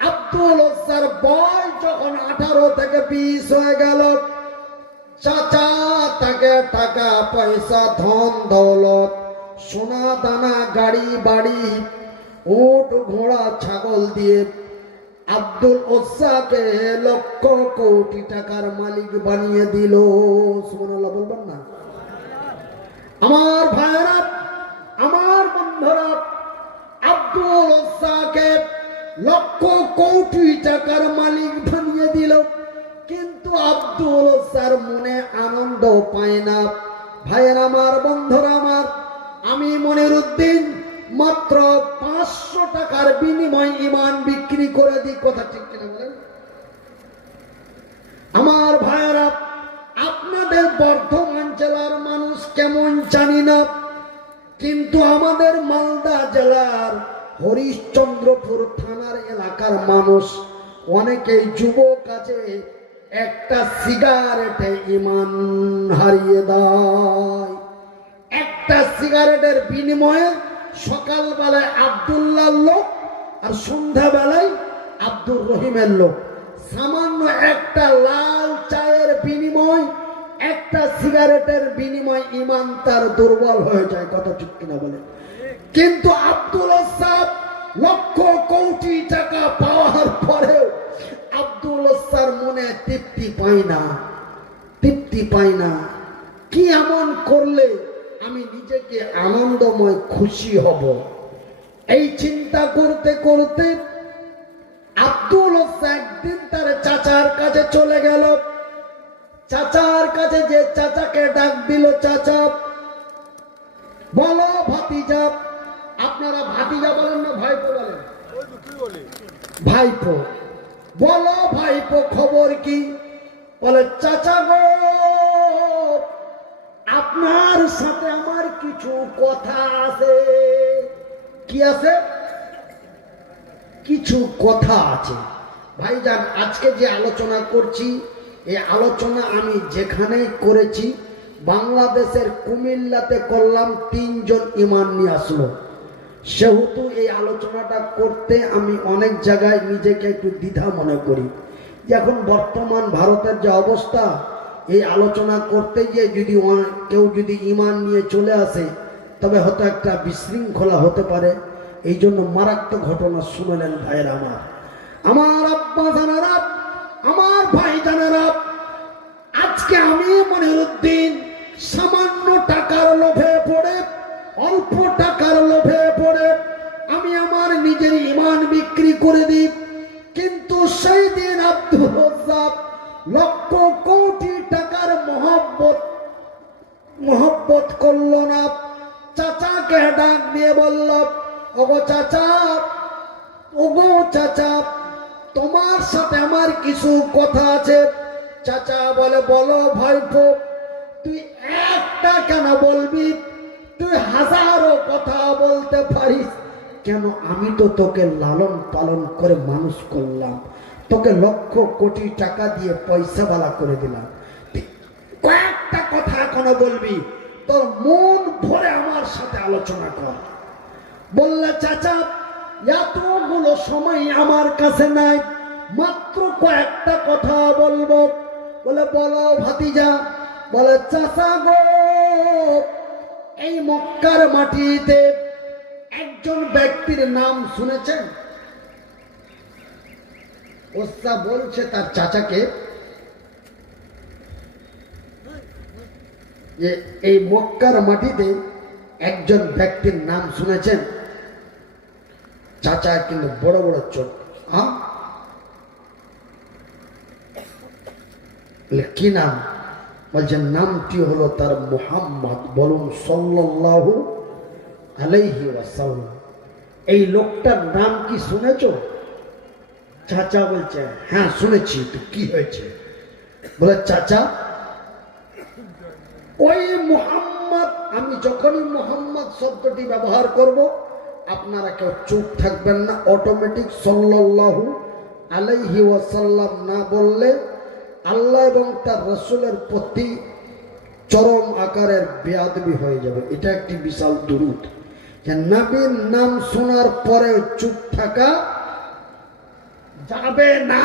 আব্দুল ওসার বয়স যখন 18 থেকে 20 হয়ে গেল, চাচা তাকে টাকা পয়সা ধন দৌলত সোনা দানা গাড়ি বাড়ি উট ঘোড়া ছাগল দিয়ে আব্দুল ওসাকে লক্ষ কোটি টাকার মালিক বানিয়ে দিল। সুবহানাল্লাহ বলবেন না? আমার ভাইরা, আমার বন্ধুরা, আব্দুল ওসাকে লক্ষ কোটি টাকার মালিক বানিয়ে দিল, কিন্তু আব্দুল ওসার মনে আনন্দ পায় না। ভাইয়ের আমার, বন্ধুরা আমার, আমি মনিরুদ্দিন মাত্র 500 টাকার বিনিময় ইমান বিক্রি করে দিই। কথা ঠিক কিনা বলেন? আমার ভাইয়েরা, আপনাদের বর্ধমান জেলার মানুষ কেমন জানি না, কিন্তু আমাদের মালদা জেলার হরিশ্চন্দ্রপুর থানার এলাকার মানুষ অনেকেই যুবক আছে, একটা সিগারেটে ইমান হারিয়ে দেয়। একটা সিগারেটের বিনিময়ে সকালবেলায় আব্দুল্লাহর লোক আর সন্ধ্যাবেলায় আব্দুর রহিমের লোক। সামান্য একটা লাল চায়ের বিনিময়, একটা সিগারেটের বিনিময় ইমান তার দুর্বল হয়ে যায়। কথা ঠিক কিনা বলে? কিন্তু আব্দুল ওসাদ লক্ষ কোটি টাকা পাওয়ার পরেও আব্দুল ওসার মনে তৃপ্তি পায় না, তৃপ্তি পায় না। কি এমন করলে আমি নিজেকে আনন্দময় খুশি হব, এই চিন্তা করতে করতে আব্দুল ওসা একদিন তার চাচার কাছে চলে গেল। চাচার কাছে যে চাচাকে ডাক দিল, চাচা বলো ভাতিজা। আপনারা ভাতিজা বলেন না ভাইপো বলেন? ভাইপো। বলো ভাইপো, খবর কি? বলে, চাচা গো, আপনার সাথে আমার কিছু কথা আছে। কি আছে? কিছু কথা আছে। ভাইজান, আজকে যে আলোচনা করছি, এই আলোচনা আমি যেখানেই করেছি, বাংলাদেশের কুমিল্লাতে করলাম, 3 জন ইমান নিয়ে আসলো। সেহেতু এই আলোচনাটা করতে আমি অনেক জায়গায় নিজেকে একটু দ্বিধা মনে করি, যে এখন বর্তমান ভারতের যে অবস্থা, এই আলোচনা করতে গিয়ে যদি কেউ যদি ইমান নিয়ে চলে আসে, তবে হয়তো একটা বিশৃঙ্খলা হতে পারে। এই জন্য মারাত্মক ঘটনা শুনে নেন ভাইয়েরা আমার, আমার আব্বা জানারা, আমার ভাই জানারা। আজকে আমি মনিরুদ্দিন সামান্য টাকার লোভে পড়ে, অল্প টাকার লোভে পড়ে আমি আমার নিজের ইমান বিক্রি করে দিই, কিন্তু সেই দিন আব্দুল ওসাদ লক্ষ কোটি টাকার মহব্বত করল না। চাচাকে ডাক দিয়ে বলল, ওগো চাচা, ওগো চাচা, তোমার সাথে আমার কিছু কথা আছে। চাচা বলে, বলো ভাইপো। তুই একটা কেন বলবি? তুই হাজারো কথা বলতে পারিস। কেন? আমি তো তোকে লালন পালন করে মানুষ করলাম, তোকে লক্ষ কোটি টাকা দিয়ে পয়সাওয়ালা করে দিলাম। কয়েকটা কথা এখনো বলবি? তোর মন ভরে আমার সাথে আলোচনা কর। বললে, চাচা, এতগুলো সময় আমার কাছে নাই, মাত্র কয়েকটা কথা বলবো। বলে, বলো ভাতিজা। বলে, চাচা গো, এই মক্কার মাটিতে একজন ব্যক্তির নাম শুনেছেন? ওসা বলছে তার চাচাকে, যে এই মক্কার মাটিতে একজন ব্যক্তির নাম শুনেছেন? চাচা কিন্তু বড় বড় চোখ। কি নাম? বলছে, নামটি হলো তার মুহাম্মদ। বলুন সাল্লাল্লাহু আলাইহি ওয়াসাল্লাম। এই লোকটার নাম কি শুনেছ? চাচা বলছে, হ্যাঁ শুনেছি। তো কি হয়েছে? বলে চাচা ওই মুহাম্মদ, আমি যখনই মুহাম্মদ শব্দটি ব্যবহার করব আপনারা কেউ চুপ থাকবেন না, অটোমেটিক সাল্লাল্লাহু আলাইহি ওয়াসাল্লাম না বললে আল্লাহ এবং তার রাসূলের প্রতি চরম আকারের বেয়াদবি হয়ে যাবে। এটা একটি বিশাল দুরূদ যে নবীর নাম শোনার পরে চুপ থাকা যাবে না।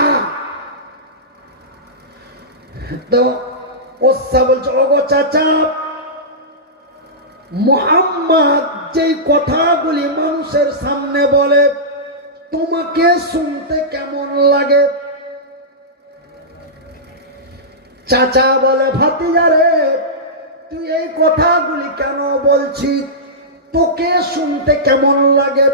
তো ওসা বলছে, ওগো চাচা, মুহাম্মদ যেই কথাগুলি মানুষের সামনে বলে তোমাকে শুনতে কেমন লাগে? চাচা বলে, ভাতিজা রে, তুই এই কথাগুলি কেন বলছিস? তোকে শুনতে কেমন লাগে?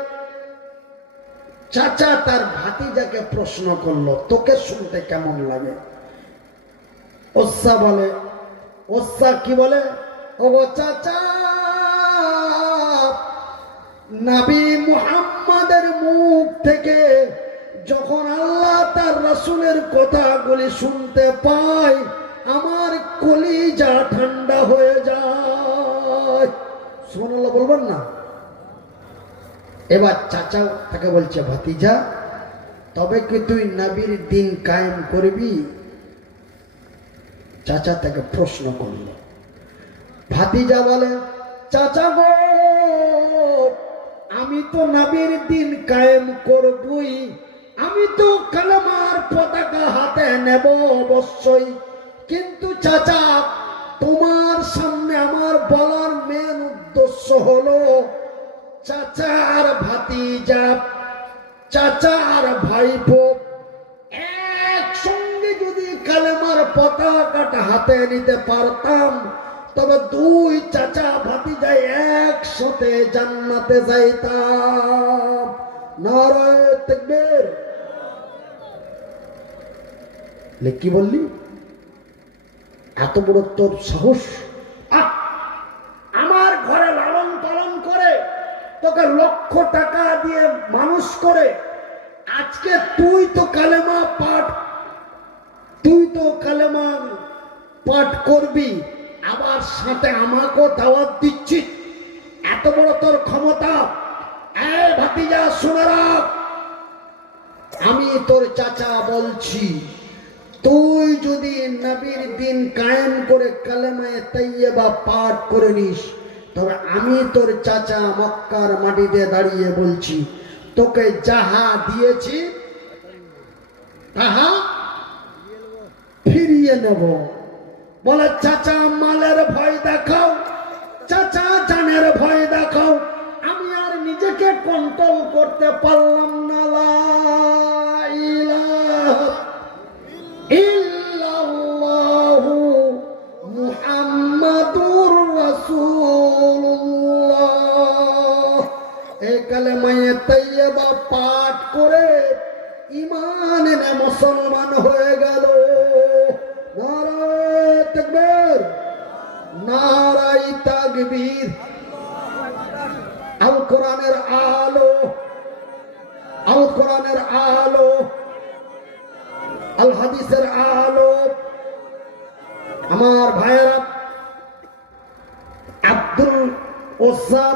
চাচা তার ভাতিজাকে প্রশ্ন করলো, তোকে শুনতে কেমন লাগে? ওসা বলে, ওসা কি বলে, ওগো চাচা, নবী মুহাম্মাদের মুখ থেকে যখন আল্লাহ তার রাসূলের কথাগুলি শুনতে পাই আমার কলিজা ঠান্ডা হয়ে যায়। সুবহানাল্লাহ বলবেন না? এবার চাচা তাকে বলছে, ভাতিজা, তবে কি তুই নবীর দিন কায়েম করবি? চাচা তাকে প্রশ্ন করল। ভাতিজা বলে, চাচা গো, আমি তো নবীর দিন কায়েম করবই, আমি তো কালেমার পতাকা হাতে নেব অবশ্যই, কিন্তু চাচা তোমার সামনে আমার বলার মেন উদ্দেশ্য হলো চাচা আর ভাতিজা, চাচা আর ভাইপো একসঙ্গে যদি কালেমার পতাকাটা হাতে নিতে পারতাম তবে দুই চাচা ভাতিজা একসাথে জান্নাতে যাইতাম। নারায়ে তাকবীর। কি বললি? এত বড় তোর সাহস? আমার ঘরে লালন পালন করে তোকে লক্ষ টাকা দিয়ে মানুষ করে আজকে তুই তো কালেমা পাঠ করবি, আবার সাথে আমাকেও দাওয়াত দিচ্ছিস? এত বড় তোর ক্ষমতা? এই ভাতিজা শুনে রাখ, আমি তোর চাচা বলছি, তুই যদি নবীর দিন কায়েম করে কালেমায়ে তাইয়্যিবা পাঠ করে নিস তবে আমি তোর চাচা মক্কার মাটিতে দাঁড়িয়ে বলছি, তোকে যাহা দিয়েছি তাহা ফিরিয়ে নেব। বলে, চাচা মালের ভয় দেখাও, চাচা জানের ভয় দেখাও, আমি আর নিজেকে কন্ট্রোল করতে পারলাম না। লা ইলাহা ইল্লাল্লাহু মুহাম্মাদুর রাসূলুল্লাহ। এই কালেমায়ে তাইয়্যিবা পাঠ করে ঈমান এনে মুসলমান হয়ে গেল। নারায়ে তাকবীর, নারায়ে তাকবীর। আল কোরআনের আলো, আল কোরআনের আলো, আল হাদিসের আলো। আমার ভাইয়েরা, আব্দুল ওজ্জা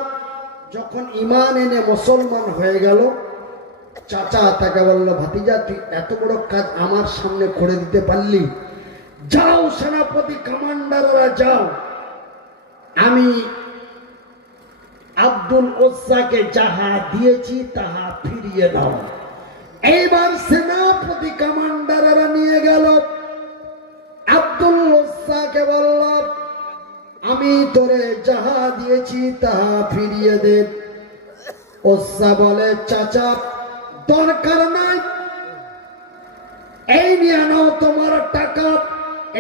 যখন ঈমান এনে মুসলমান হয়ে গেল, চাচা তাকে বলল, ভাতিজা তুই এত বড় কাজ আমার সামনে করে দিতে পারলি, যাও সেনাপতি কমান্ডাররা যাও, আমি আব্দুল ওজ্জাকে যাহা দিয়েছি তাহা ফিরিয়ে দাও। এইবার সেনাপতি কমান্ডাররা নিয়ে গেল, আব্দুল ওজ্জাকে বলল, আমি তোরে যাহা দিয়েছি তাহা ফিরিয়ে দে। ওজ্জা বলে, চাচা দরকার নাই, এই নিয়ে নাও তোমার টাকা,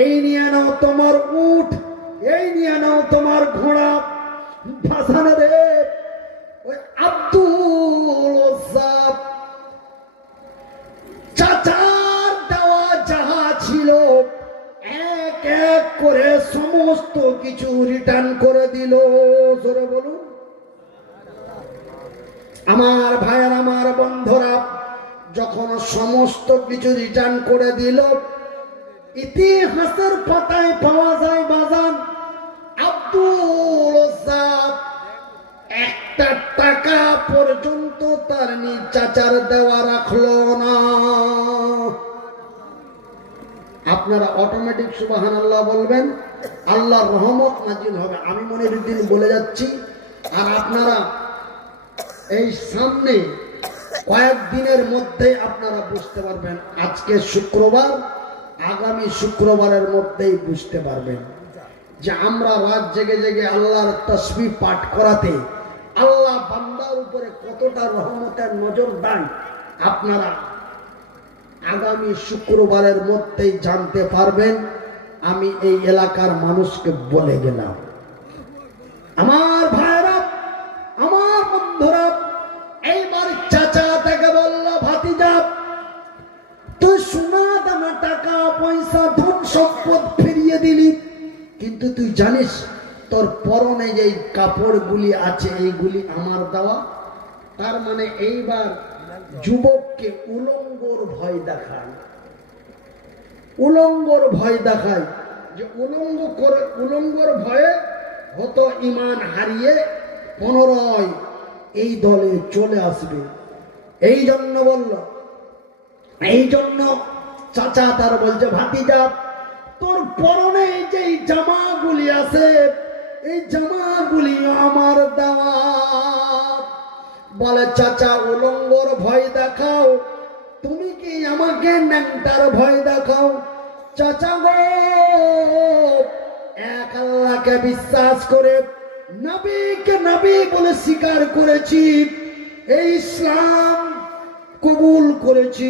এই নিয়ে নাও তোমার উট, এই নিয়ে নাও তোমার ঘোড়া। ভাসানে রে, ওই আব্দুল ওজ্জা চাচার দেওয়া যাহা ছিল এক এক করে সমস্ত কিছু রিটার্ন করে দিল। জোরে বলুন। আমার ভাইয়ের, আমার বন্ধুরা, যখন সমস্ত কিছু রিটার্ন করে দিল ইতিহাসের পাতায় পাওয়া যায় বাজান, আব্দুল সাদ একটা টাকা পর্যন্ত তার নিজ চাচার দেওয়া রাখলো না। আপনারা অটোমেটিক সুবহানাল্লাহ বলবেন, আল্লাহর রহমত নাজিল হবে। আমি মনিরুদ্দিন বলে যাচ্ছি, আর আপনারা এই সামনে কয়েকদিনের মধ্যে আপনারা বুঝতে পারবেন। আজকে শুক্রবার, আগামী শুক্রবারের মধ্যেই বুঝতে পারবেন যে আমরা রাত জেগে জেগে আল্লাহর তাসবিহ পাঠ করাতে আল্লাহ বান্দার উপরে কতটা রহমতের নজর দেন। আপনারা আগামী শুক্রবারের মধ্যেই জানতে পারবেন। আমি এই এলাকার মানুষকে বলে গেলাম। আমার ভাইরা, আমার বন্ধুরা, এইবার চাচা থেকে বলল, ভাতিজা তুই সোনা দানা টাকা পয়সা ধন সম্পদ ফিরিয়ে দিলি, কিন্তু তুই জানিস তোর পরনে যে কাপড়গুলি আছে এইগুলি আমার দেওয়া। তার মানে এইবার যুবককে উলঙ্গর ভয় দেখায়, উলঙ্গর ভয় দেখায় যে উলঙ্গর ভয়ে হতো ঈমান হারিয়ে পুনরায় এই দলে চলে আসবে। এই জন্য বলল, এই জন্য চাচা তার বলছে, ভাতিজা তোর পরনে যে জামাগুলি আছে এই জামাগুলি আমার দেওয়া। বলে চাচা উলঙ্গর ভয় দেখাও, তুমি কি আমাকে ন্যাংটার ভয় দেখাও? চাচা গো, এক আল্লাহকে বিশ্বাস করে নবীকে নবী বলে স্বীকার করেছি, এই ইসলাম কবুল করেছি।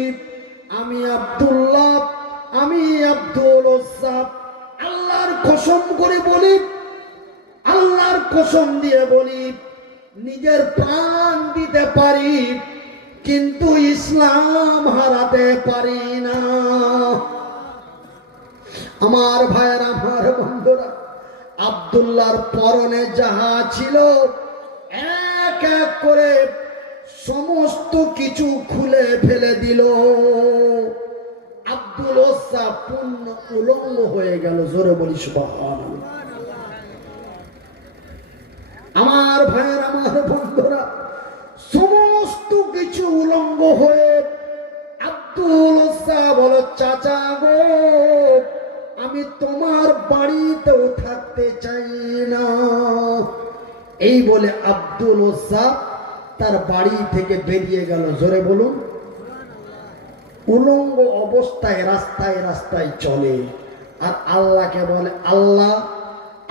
আমি আব্দুল্লাহ, আমি আব্দুল সাদ, আল্লাহর কসম করে বলি, আল্লাহর কসম দিয়ে বলি, নিজের প্রাণ দিতে পারি কিন্তু ইসলাম হারাতে পারি না। আমার ভাইয়ের, আমার বন্ধুরা, আব্দুল্লাহর পরনে যাহা ছিল এক এক করে সমস্ত কিছু খুলে ফেলে দিল। আব্দুল ওসাব পূর্ণ উলঙ্গ হয়ে গেল। জোরে বলি সুবহানাল্লাহ। আমার ভাইয়ের, আমার বন্ধুরা, সমস্ত কিছু উলঙ্গ হয়ে আব্দুল ওসাব বলো, চাচা গো আমি তোমার বাড়িতেও থাকতে চাই না। এই বলে আব্দুল ওসাব তার বাড়ি থেকে বেরিয়ে গেল। জোরে বলুন। উলঙ্গ অবস্থায় রাস্তায় রাস্তায় চলে আর আল্লাহকে বলে, আল্লাহ,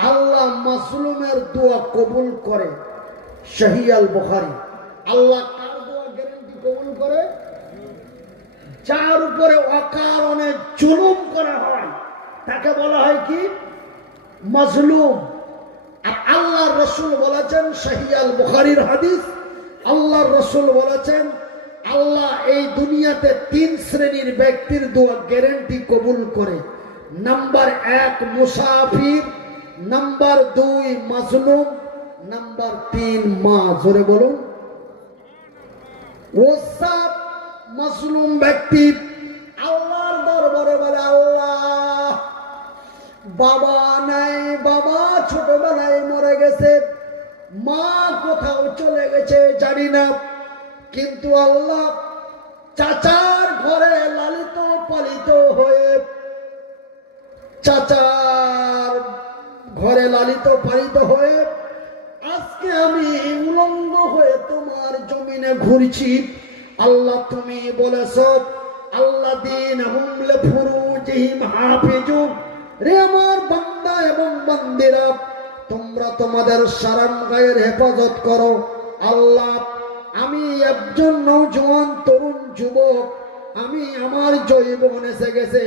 আল্লাহ মাসলুমের দোয়া কবুল করে। সহিহ আল বুখারী। আল্লাহ কার দোয়া গ্যারান্টি কবুল করে? যার উপরে অকারণে জুলুম করা হয় তাকে বলা হয় কি? মাজলুম। আর আল্লাহর রাসূল বলেছেন, সহিহ আল বুখারীর হাদিস, আল্লাহর রাসূল বলেছেন, আল্লাহ এই দুনিয়াতে 3 শ্রেণীর ব্যক্তির দোয়া গ্যারান্টি কবুল করে। নাম্বার 1 মুসাফির, নাম্বার 2 মাজলুম, নাম্বার 3 মা। জোরে বলুন। ওসাব মাজলুম ব্যক্তি আল্লাহর দরবারে বলে, আল্লাহ বাবা নাই, বাবা ছোটবেলায় মরে গেছে, মা কোথাও চলে গেছে জানি না, কিন্তু আল্লাহ চাচার ঘরে লালিত পালিত হয়ে, চাচার ঘরে লালিত পালিত হয়ে আজকে আমি উলঙ্গ হয়ে তোমার জমিনে ঘুরছি। আল্লাহ তুমি বলেছ, আল্লাযীনাহুম লিফুরুজিহিম হাফিজুন, রে আমার বান্দা এবং বান্দিরা, তোমরা তোমাদের সারামগাহের হেফাজত করো। আল্লাহ আমি একজন নওজোয়ান তরুণ যুবক, আমি আমার যৌবন এসে গেছে,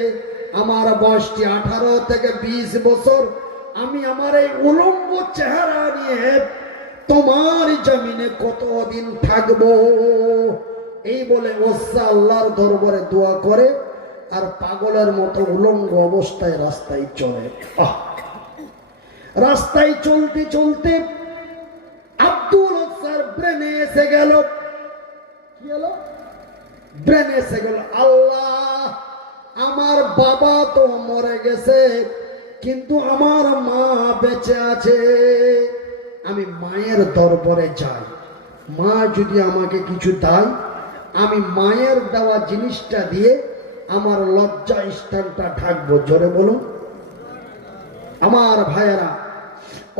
আমার বয়সটি 18 থেকে 20 বছর, আমি আমার এই উলঙ্গ চেহারা নিয়ে তোমার জমিনে কতদিন থাকবো? এই বলে ওসা আল্লাহর দরবারে দোয়া করে আর পাগলের মতো উলঙ্গ অবস্থায় রাস্তায় চলে। রাস্তায় চলতে চলতে আব্দুল ওসার ব্রেনে এসে গেল, কি হলো? ব্রেনে এসে গেল, আল্লাহ আমার বাবা তো মরে গেছে, কিন্তু আমার মা বেঁচে আছে। আমি মায়ের দরবারে যাই, মা যদি আমাকে কিছু দেয়, আমি মায়ের দেওয়া জিনিসটা দিয়ে আমার লজ্জা স্থানটা ঢাকবো। জোরে বলুন আমার ভাইয়েরা।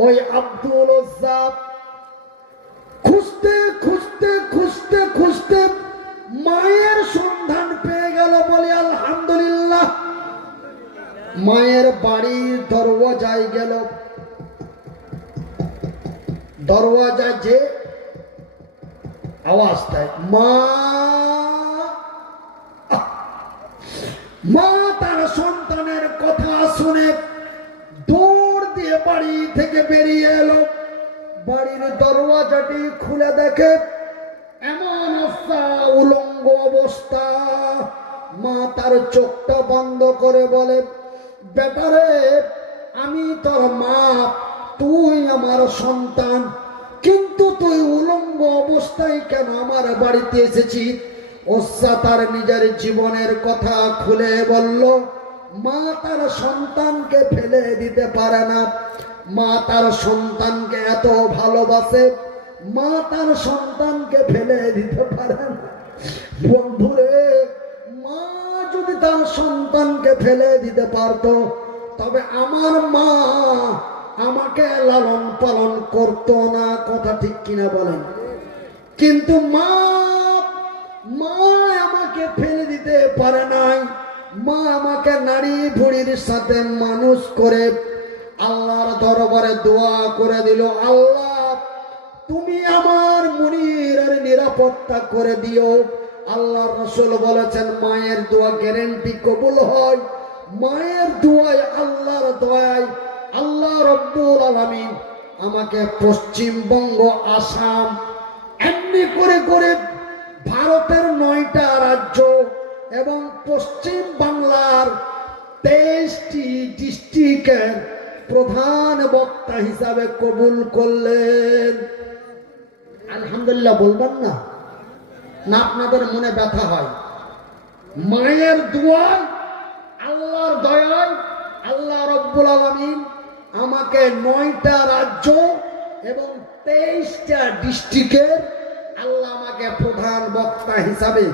ওই আব্দুল রজ্জাক খুঁজতে খুঁজতে খুঁজতে খুঁজতে মায়ের সন্ধান পেয়ে গেল, বলি আলহামদুলিল্লাহ। মায়ের বাড়ির দরওয়াজায় গেল, দরওয়াজায় যে আওয়াজ দেয় মা, মা তার সন্তানের কথা শুনে দৌড় দিয়ে বাড়ি থেকে বেরিয়ে এলো। বাড়ির দরওয়াজাটি খুলে দেখে এমন অবস্থা, উলঙ্গ অবস্থা। মা তার চোখটা বন্ধ করে বলে, বেটারে আমি তোর মা, তুই আমার সন্তান, কিন্তু তুই উলঙ্গ অবস্থায় কেন আমার বাড়িতে এসেছিস? ওসা তার নিজের জীবনের কথা খুলে বলল। মা তার সন্তানকে ফেলে দিতে পারে না, মা তার সন্তানকে এত ভালোবাসে, মা তার সন্তানকে ফেলে দিতে পারে না। বন্ধুরে, মা যদি তার সন্তানকে ফেলে দিতে পারতো, তবে আমার মা আমাকে লালন পালন করতো না। কথা ঠিক কিনা বলেন? কিন্তু মা আমাকে ফেলে দিতে পারে নাই। মা আমাকে নারী ভুড়ির সাথে মানুষ করে আল্লাহর দরবারে দোয়া করে দিল, আল্লাহ তুমি আমার মুনিরের নিরাপত্তা করে দিও। আল্লাহর রাসূল বলেছেন, মায়ের দোয়া গ্যারান্টি কবুল হয়। মায়ের দোয়ায়, আল্লাহর দোয়ায় আল্লাহ রব্বুল আলামিন আমাকে পশ্চিমবঙ্গ, আসাম, এমনি করে করে ভারতের 9টা রাজ্য এবং পশ্চিম বাংলার 23টি ডিস্ট্রিক্টের প্রধান বক্তা হিসাবে কবুল করলেন। আলহামদুলিল্লাহ বলবেন না? না আপনাদের মনে ব্যথা হয়? মায়ের দোয়ায়, আল্লাহর দয়ায় আল্লাহ রব্বুল আলামিন আমাকে 9টা রাজ্য এবং 23টা ডিস্ট্রিক্টের আল্লাহ আমাকে প্রধান বক্তা হিসাবে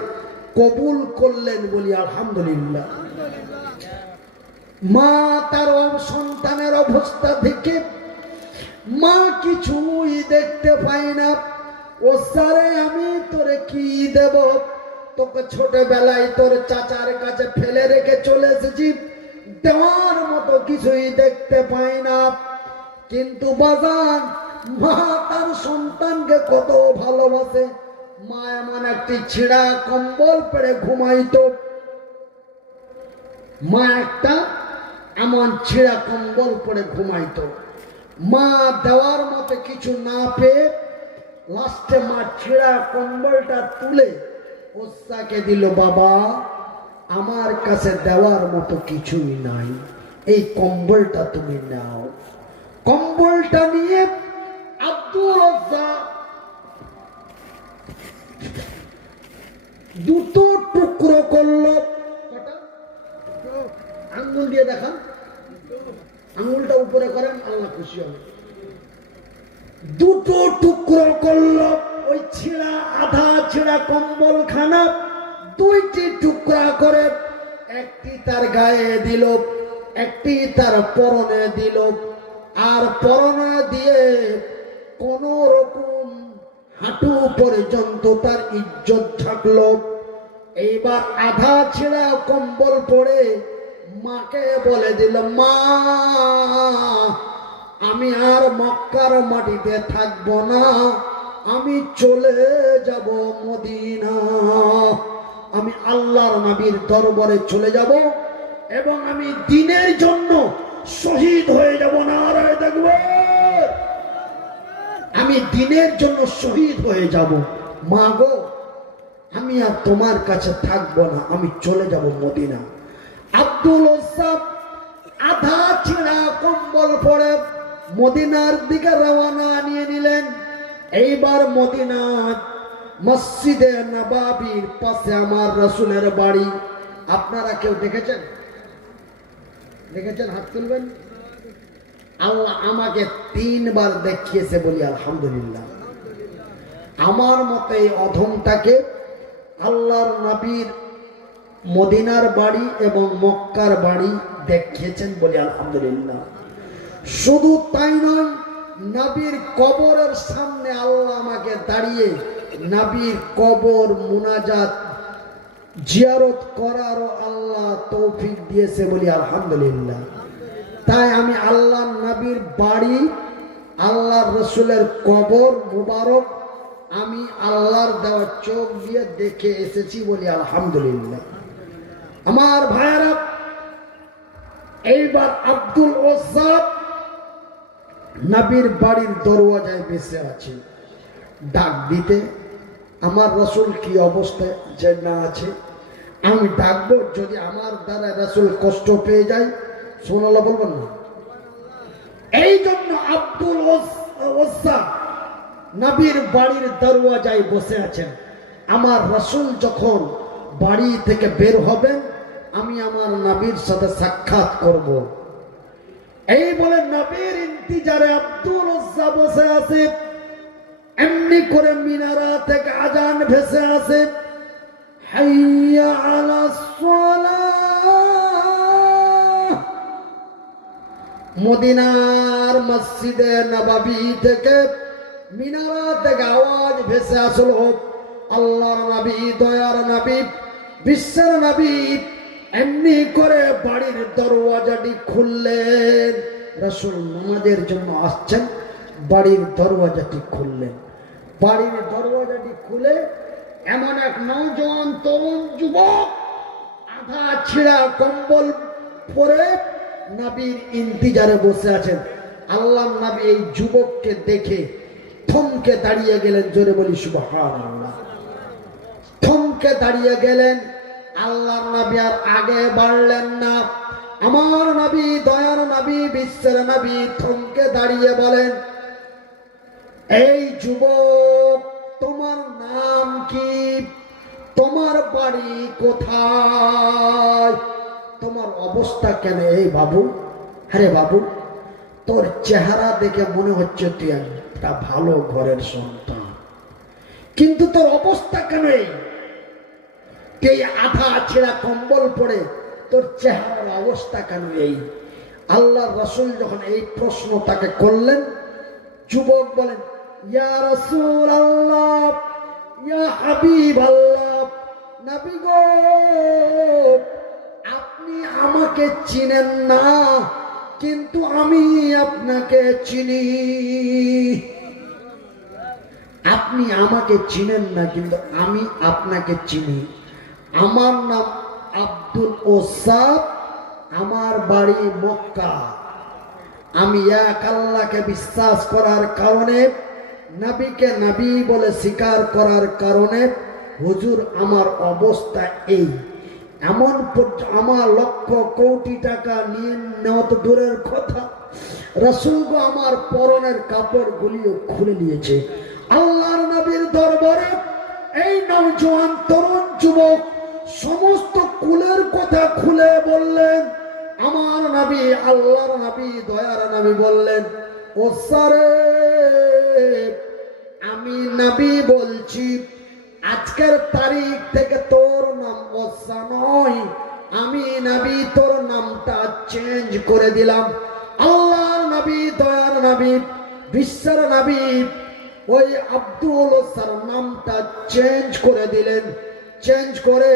কবুল করলেন, বলি আলহামদুলিল্লাহ। মা তার সন্তানের অবস্থা দেখে মা কিছুই দেখতে পাই না। ও সারে আমি তোরে কি দেব? তোকে ছোটবেলায় তোর চাচার কাছে ফেলে রেখে চলে এসেছি, দেওয়ার মতো কিছুই দেখতে পাই না। কিন্তু বাজান, মা তার সন্তানকে কত ভালোবাসে। মা এমন একটি ছিঁড়া কম্বল পেড়ে ঘুমাইতো, মা একটা এমন ছিঁড়া কম্বল পরে ঘুমাইতো। মা দেওয়ার মতো কিছু না পেয়ে লাস্টে মা ছিঁড়া কম্বলটা তুলে ওসাকে দিল, বাবা আমার কাছে দেওয়ার মতো কিছুই নাই, এই কম্বলটা তুমি নাও। কম্বলটা নিয়ে আব্দুল রজ্জাক দুটো টুকরো করলো। আঙ্গুল দিয়ে দেখান, আঙ্গুলটা উপরে করেন, আল্লাহ খুশি হবে। দুটো টুকরো করলো। ওই ছিঁড়া, আধা ছিঁড়া কম্বল খানা 2টি টুকরা করে, একটি তার গায়ে দিল, একটি তার পরনে দিল। আর পরনে দিয়ে কোন রকম হাঁটু পর্যন্ত তার ইজ্জত থাকলো। এইবার আধা ছিঁড়া কম্বল পরে মাকে বলে দিল, মা আমি আর মক্কার মাটিতে থাকবো না, আমি চলে যাব মদিনা। আমি আল্লাহর নবীর দরবারে চলে যাব এবং আমি দ্বীনের জন্য শহীদ হয়ে যাব। নারায়ে তাকবীর! আমি দ্বীনের জন্য শহীদ হয়ে যাব। মা গো, আমি আর তোমার কাছে থাকবো না, আমি চলে যাব মদিনা। আব্দুল রজ্জাক আধা ছিঁড়া কম্বল পরে মদিনার দিকে রওনা নিয়ে নিলেন। এইবার মদিনার মসজিদে নববীর পাশে আমার রাসূলের বাড়ি। আপনারা কেউ দেখেছেন? দেখেছেন? হাত তুলবেন। আল্লাহ আমাকে 3 বার দেখিয়েছে, বলি আলহামদুলিল্লাহ। আমার মতে এই অধমটাকে আল্লাহর নবীর মদিনার বাড়ি এবং মক্কার বাড়ি দেখিয়েছেন, বলি আলহামদুলিল্লাহ। শুধু তাই নয়, নবীর কবরের সামনে আল্লাহ আমাকে দাঁড়িয়ে নবীর কবর মুনাজাত জিয়ারত করারও আল্লাহ তৌফিক দিয়েছে, বলি আলহামদুলিল্লাহ। তাই আমি আল্লাহর নবীর বাড়ি, আল্লাহর রসুলের কবর মুবারক আমি আল্লাহর দেওয়া চোখ দিয়ে দেখে এসেছি, বলি আলহামদুলিল্লাহ। আমার ভাইয়েরা, এইবার আব্দুল ওজ্জা নবীর বাড়ির দরওয়াজায় বসে আছে। ডাক দিতে আমার রসুল কি অবস্থায় যে না আছে আমি ডাকবো, যদি আমার দ্বারা রসুল কষ্ট পেয়ে যায়, সোনাল্লাহ বলবেন না। এই জন্য আব্দুল ওজ্জা নবীর বাড়ির দরওয়াজায় বসে আছেন। আমার রসুল যখন বাড়ি থেকে বের হবেন, আমি আমার নবীর সাথে সাক্ষাৎ করব। এই বলে নবীর ইন্তিজারে আব্দুল ওজ্জা বসে আছে। এমনি করে মিনারা থেকে আজান ভেসে আছে, হাইয়া আলাস সালাহ। মদিনার মসজিদে নববী থেকে মিনারা থেকে আওয়াজ ভেসে আসলো, আল্লাহর নবী, দয়ার নবী, বিশ্বের নবী এমনি করে বাড়ির দরওয়াজাটি খুললেন। রাসূল নামাজের জন্য আসছেন, বাড়ির দরওয়াজাটি খুললেন। বাড়ির দরওয়াজাটি খুলে এমন এক নওজোয়ান তরুণ যুবক আধা ছিঁড়া কম্বল পরে নবীর ইন্তিজারে বসে আছেন। আল্লাহর নবী এই যুবককে দেখে থমকে দাঁড়িয়ে গেলেন, জোরে বলি সুবহানাল্লাহ। থমকে দাঁড়িয়ে গেলেন। আল্লাহর নবী আর আগে বাড়লেন না। আমার নবী, দয়ার নবী, বিশ্বের নবী থমকে দাঁড়িয়ে বলেন, এই যুবক, তোমার নাম কি? তোমার বাড়ি কোথায়? তোমার অবস্থা কেন? এই বাবু, আরে বাবু, তোর চেহারা দেখে মনে হচ্ছে তুই একটা ভালো ঘরের সন্তান, কিন্তু তোর অবস্থা কেন এই? এই আধা ছেঁড়া কম্বল পরে তোর চেহারার অবস্থা কেন এই? আল্লাহর রাসূল যখন এই প্রশ্ন তাকে করলেন, যুবক বলেন, ইয়া রাসূলুল্লাহ, ইয়া হাবিবাল্লাহ, নবী গো, আপনি আমাকে চিনেন না, কিন্তু আমি আপনাকে চিনি। আপনি আমাকে চিনেন না, কিন্তু আমি আপনাকে চিনি। আমার নাম আব্দুল ওজ্জা, আমার বাড়ি মক্কা। আমি এক আল্লাহকে বিশ্বাস করার কারণে, নবীকে নবী বলে স্বীকার করার কারণে হুজুর আমার অবস্থা এই। এমন আমার লক্ষ কোটি টাকা নিয়ে নেওয়া তো দূরের কথা, রাসূল গো আমার পরনের কাপড় গুলিও খুলে নিয়েছে। আল্লাহর নবীর দরবারে এই নওজোয়ান তরুণ যুবক সমস্ত কুলের কথা খুলে বললেন। আমার নবী, আল্লাহর নবী, দয়ার নবী বললেন, ও সারে, আমি নবী বলছি, আজকের তারিখ থেকে তোর নাম ওজ্জা নয়, আমি নবী তোর নামটা চেঞ্জ করে দিলাম। আল্লাহর নবী, দয়ার নবী, বিশ্বের নবী ওই আব্দুল ওজ্জার নামটা চেঞ্জ করে দিলেন। চেঞ্জ করে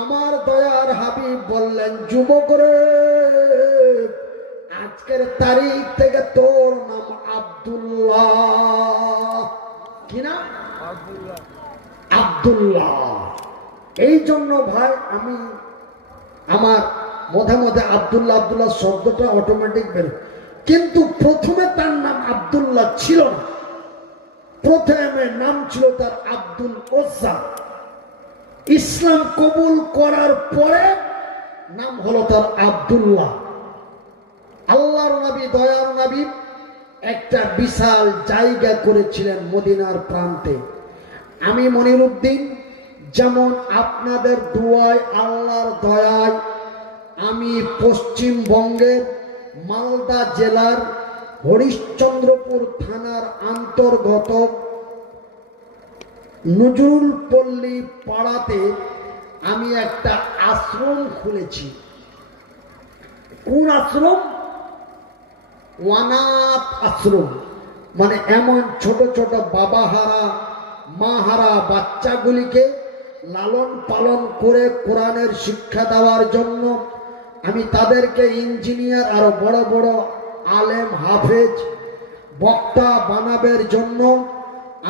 আমার দয়ার হাবিব বললেন, যুবক রে, আজকের তারিখ থেকে তোর নাম আব্দুল্লাহ। কি নাম? আব্দুল্লাহ। এই জন্য ভাই আমি আমার মধ্যে মধ্যে আব্দুল্লাহ আব্দুল্লাহ শব্দটা অটোমেটিক বের, কিন্তু প্রথমে তার নাম আব্দুল্লাহ ছিল না। প্রথমে নাম ছিল তার আব্দুল ওজ্জা। ইসলাম কবুল করার পরে নাম হলো তার আব্দুল্লাহ। আল্লাহর নবী, দয়ার নবী একটা বিশাল জায়গা করেছিলেন মদিনার প্রান্তে। আমি মনিরউদ্দিন যেমন আপনাদের দুয়ায়, আল্লাহর দয়ায় আমি পশ্চিমবঙ্গের মালদা জেলার হরিশ্চন্দ্রপুর থানার অন্তর্গত নজরুলপল্লী পাড়াতে আমি একটা আশ্রম খুলেছি। কোন আশ্রম? অনাথ আশ্রম। মানে এমন ছোট ছোট বাবাহারা মাহারা বাচ্চাগুলিকে লালন পালন করে কোরআনের শিক্ষা দেওয়ার জন্য আমি তাদেরকে ইঞ্জিনিয়ার আর বড় বড় আলেম হাফেজ বক্তা বানাবের জন্য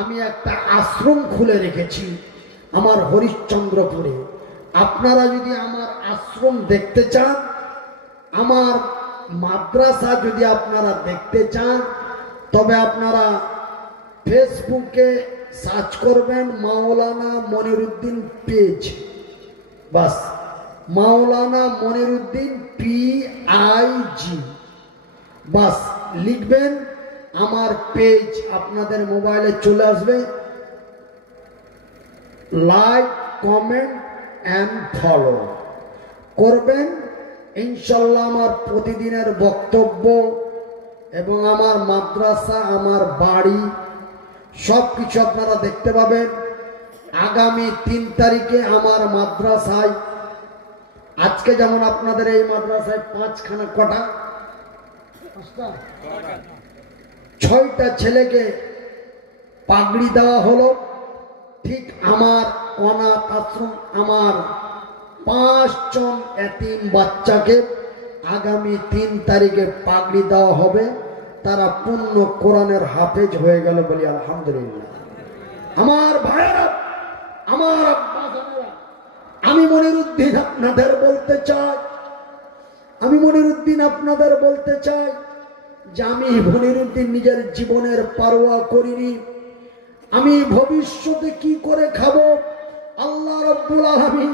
আমি একটা আশ্রম খুলে রেখেছি আমার হরিশ্চন্দ্রপুরে। আপনারা যদি আমার আশ্রম দেখতে চান, আমার মাদ্রাসা যদি আপনারা দেখতে চান, তবে আপনারা ফেসবুকে সার্চ করবেন মাওলানা মনিরুদ্দিন পেজ, বাস মাওলানা মনিরুদ্দিন PIG, বাস লিখবেন, আমার পেজ আপনাদের মোবাইলে চলে আসবে। লাইক, কমেন্ট অ্যান্ড ফলো করবেন। ইনশাল্লাহ আমার প্রতিদিনের বক্তব্য এবং আমার মাদ্রাসা, আমার বাড়ি সব কিছু আপনারা দেখতে পাবেন। আগামী 3 তারিখে আমার মাদ্রাসায়, আজকে যেমন আপনাদের এই মাদ্রাসায় 5খানা, কটা? 6টা ছেলেকে পাগড়ি দেওয়া হলো। ঠিক আমার অনাথ আশ্রম, আমার 5 জন এতিম বাচ্চাকে আগামী 3 তারিখে পাগড়ি দেওয়া হবে। তারা পূর্ণ কোরআনের হাফেজ হয়ে গেল বলি আলহামদুলিল্লাহ। আমার ভাইয়েরা, আমার আব্বা জানেরা, আমি মনিরুদ্দিন আপনাদের বলতে চাই, যে আমি মনিরুদ্দিন নিজের জীবনের পারোয়া করিনি। আমি ভবিষ্যতে কি করে খাবো, আল্লাহ রাব্বুল আলামিন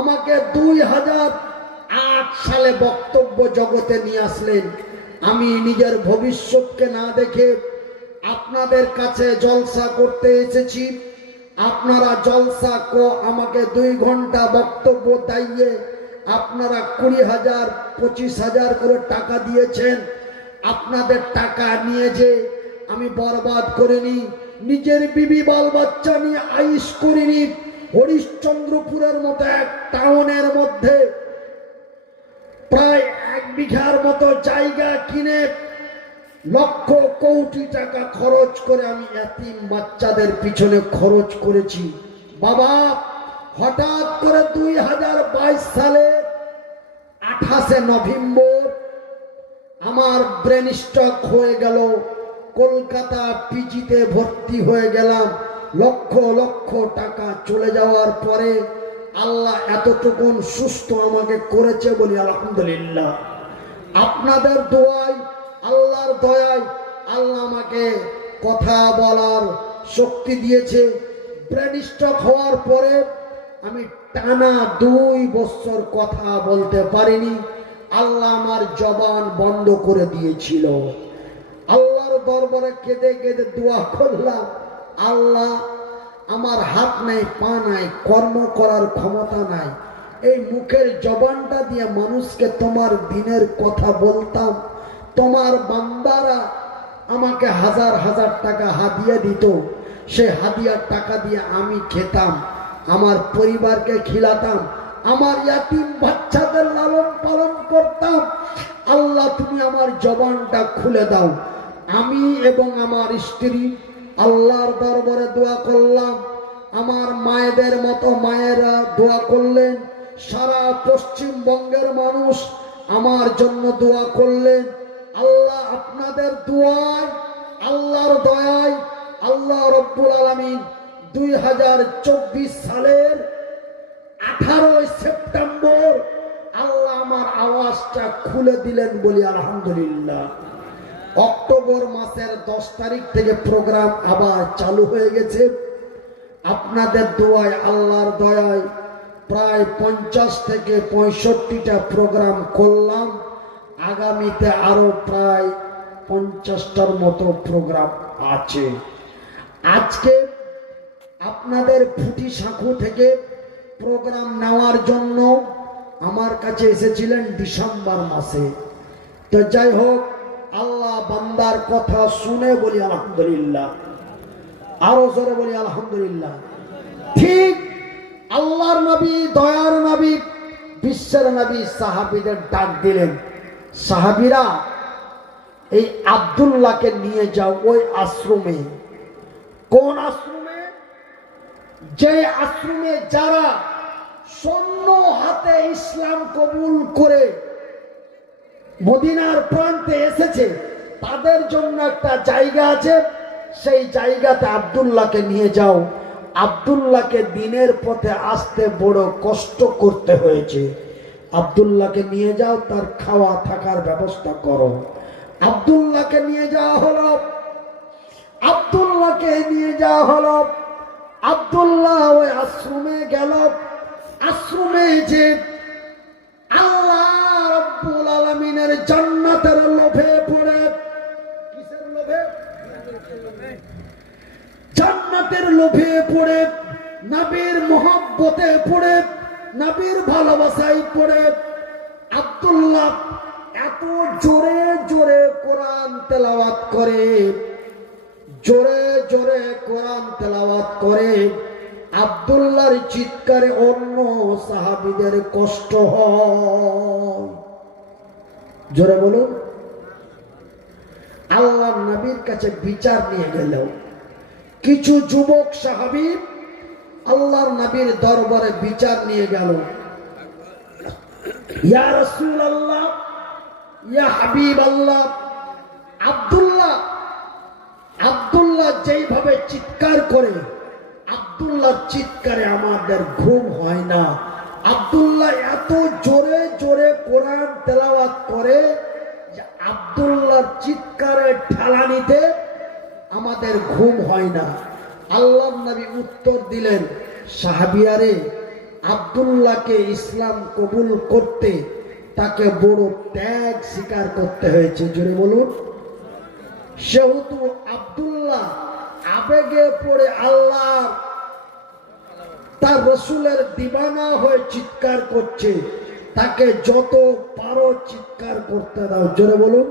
আমাকে 2008 সালে বক্তব্য জগতে নিয়ে আসলেন। আমি নিজের ভবিষ্যৎকে না দেখে আপনাদের কাছে জলসা করতে এসেছি। আপনারা জলসা আমাকে 2 ঘন্টা বক্তব্য দাইয়ে আপনারা 20,000 25,000 করে টাকা দিয়েছেন। আপনাদের টাকা নিয়ে যে আমি বরবাদ করিনি, নিজের বিবি বাল বাচ্চা নিয়ে আইস করিনি। হরিশ্চন্দ্রপুরের মতো এক টাউনের মধ্যে প্রায় 1 বিঘার মতো জায়গা কিনে লক্ষ কোটি টাকা খরচ করে আমি এতিম বাচ্চাদের পিছনে খরচ করেছি। বাবা, হঠাৎ করে 2022 সালে 28শে নভেম্বর আমার ব্রেন স্ট্রোক হয়ে গেল। কলকাতা পিজিতে ভর্তি হয়ে গেলাম। লক্ষ লক্ষ টাকা চলে যাওয়ার পরে আল্লাহ এতটুকুন সুস্থ আমাকে করেছে বলি আলহামদুলিল্লাহ। আপনাদের দোয়ায়, আল্লাহর দয়ায় আল্লাহ আমাকে কথা বলার শক্তি দিয়েছে। ব্রেন স্ট্রোক হওয়ার পরে আমি টানা 2 বছর কথা বলতে পারিনি। আল্লাহ আমার জবান বন্ধ করে দিয়েছিল। আল্লাহর দরবারে কেঁদে কেঁদে দোয়া করলাম, আল্লাহ আমার হাত নাই, পা নাই, কর্ম করার ক্ষমতা নাই, এই মুখের জবানটা দিয়ে মানুষকে তোমার দিনের কথা বলতাম। তোমার বান্দারা আমাকে হাজার হাজার টাকা হাদিয়া দিত। সে হাদিয়ার টাকা দিয়ে আমি খেতাম, আমার পরিবারকে খিলাতাম, আমার ইয়াতিম বাচ্চাদের লালন পালন করতাম। আল্লাহ তুমি আমার জবানটা খুলে দাও। আমি এবং আমার স্ত্রী আল্লাহর দরবারে দোয়া করলাম। আমার মায়েদের মতো মায়েরা দোয়া করলেন। সারা পশ্চিমবঙ্গের মানুষ আমার জন্য দোয়া করলেন। আল্লাহ আপনাদের দোয়ায়, আল্লাহর দয়ায় আল্লাহ রব্বুল আলামিন 2024 সালের 18 সেপ্টেম্বর আল্লাহ আমার আওয়াজটা খুলে দিলেন বলি আলহামদুলিল্লাহ। অক্টোবর মাসের 10 তারিখ থেকে প্রোগ্রাম আবার চালু হয়ে গেছে। আপনাদের দোয়ায়, আল্লাহর দয়ায় প্রায় 50 থেকে 65টা প্রোগ্রাম করলাম। আগামীতে আরো প্রায় 50টার মতো প্রোগ্রাম আছে। আজকে আপনাদের ফুটি সাঁকু থেকে প্রোগ্রাম নেওয়ার জন্য আমার কাছে এসেছিলেন ডিসেম্বর মাসে। তো যাই হোক, আল্লাহ বান্দার কথা শুনে বলি আলহামদুলিল্লাহ, আরো জোরে বলি আলহামদুলিল্লাহ। ঠিক আল্লাহর নবী, দয়ার নবী, বিশ্বের নবী সাহাবীদের ডাক দিলেন, সাহাবীরা এই আব্দুল্লাহকে নিয়ে যাও ওই আশ্রমে। কোন আশ্রমে? যে আশ্রমে যারা শূন্য হাতে ইসলাম কবুল করে মদিনার প্রান্তে এসেছে, তাদের জন্য একটা জায়গা আছে, সেই জায়গাতে আব্দুল্লাহকে নিয়ে যাও। আব্দুল্লাহকে দিনের পথে আসতে বড় কষ্ট করতে হয়েছে, আব্দুল্লাহকে নিয়ে যাও, তার খাওয়া থাকার ব্যবস্থা করো। আব্দুল্লাহকে নিয়ে যাওয়া হলো, আব্দুল্লাহকে নিয়ে যাওয়া হলো। আব্দুল্লাহ ওই আশ্রমে গেল। আশ্রমে যে আল্লাহ রাব্বুল আলামিনের জান্নাতের লোভে পড়ে, কিসের লোভে? জান্নাতের লোভে পড়ে, নবীর মহব্বতে পড়ে, নবীর ভালোবাসায় পড়ে আব্দুল্লাহ এত জোরে জোরে কোরআন তেলাওয়াত করে, জোরে জোরে কোরআন তেলাওয়াত করে, আব্দুল্লাহর চিৎকারে অন্য সাহাবীদের কষ্ট হয়। জোরে বলুন। আল্লাহর নবীর কাছে বিচার নিয়ে গেল কিছু যুবক সাহাবী, আল্লাহর নবীর দরবারে বিচার নিয়ে গেল। ইয়া রাসূলুল্লাহ, ইয়া হাবিবাল্লাহ, আব্দুল্লাহ যেইভাবে চিৎকার করে, আব্দুল্লাহর চিৎকারে আমাদের ঘুম হয় না। আব্দুল্লাহ এত জোরে জোরে কোরআন তেলাওয়াত করে যে আব্দুল্লাহর চিৎকারে ঠেলানিতে আমাদের ঘুম হয় না। আল্লাহর নবী উত্তর দিলেন, সাহাবিয়ারে, আব্দুল্লাহকে ইসলাম কবুল করতে তাকে বড় ত্যাগ স্বীকার করতে হয়েছে। জোরে বলুন। সেহেতু আব্দুল্লাহ আবেগে পড়ে আল্লাহ তার রসুলের দিবানা হয়ে চিৎকার করছে, তাকে যত পারো চিৎকার করতে দাও। জোরে বলুন।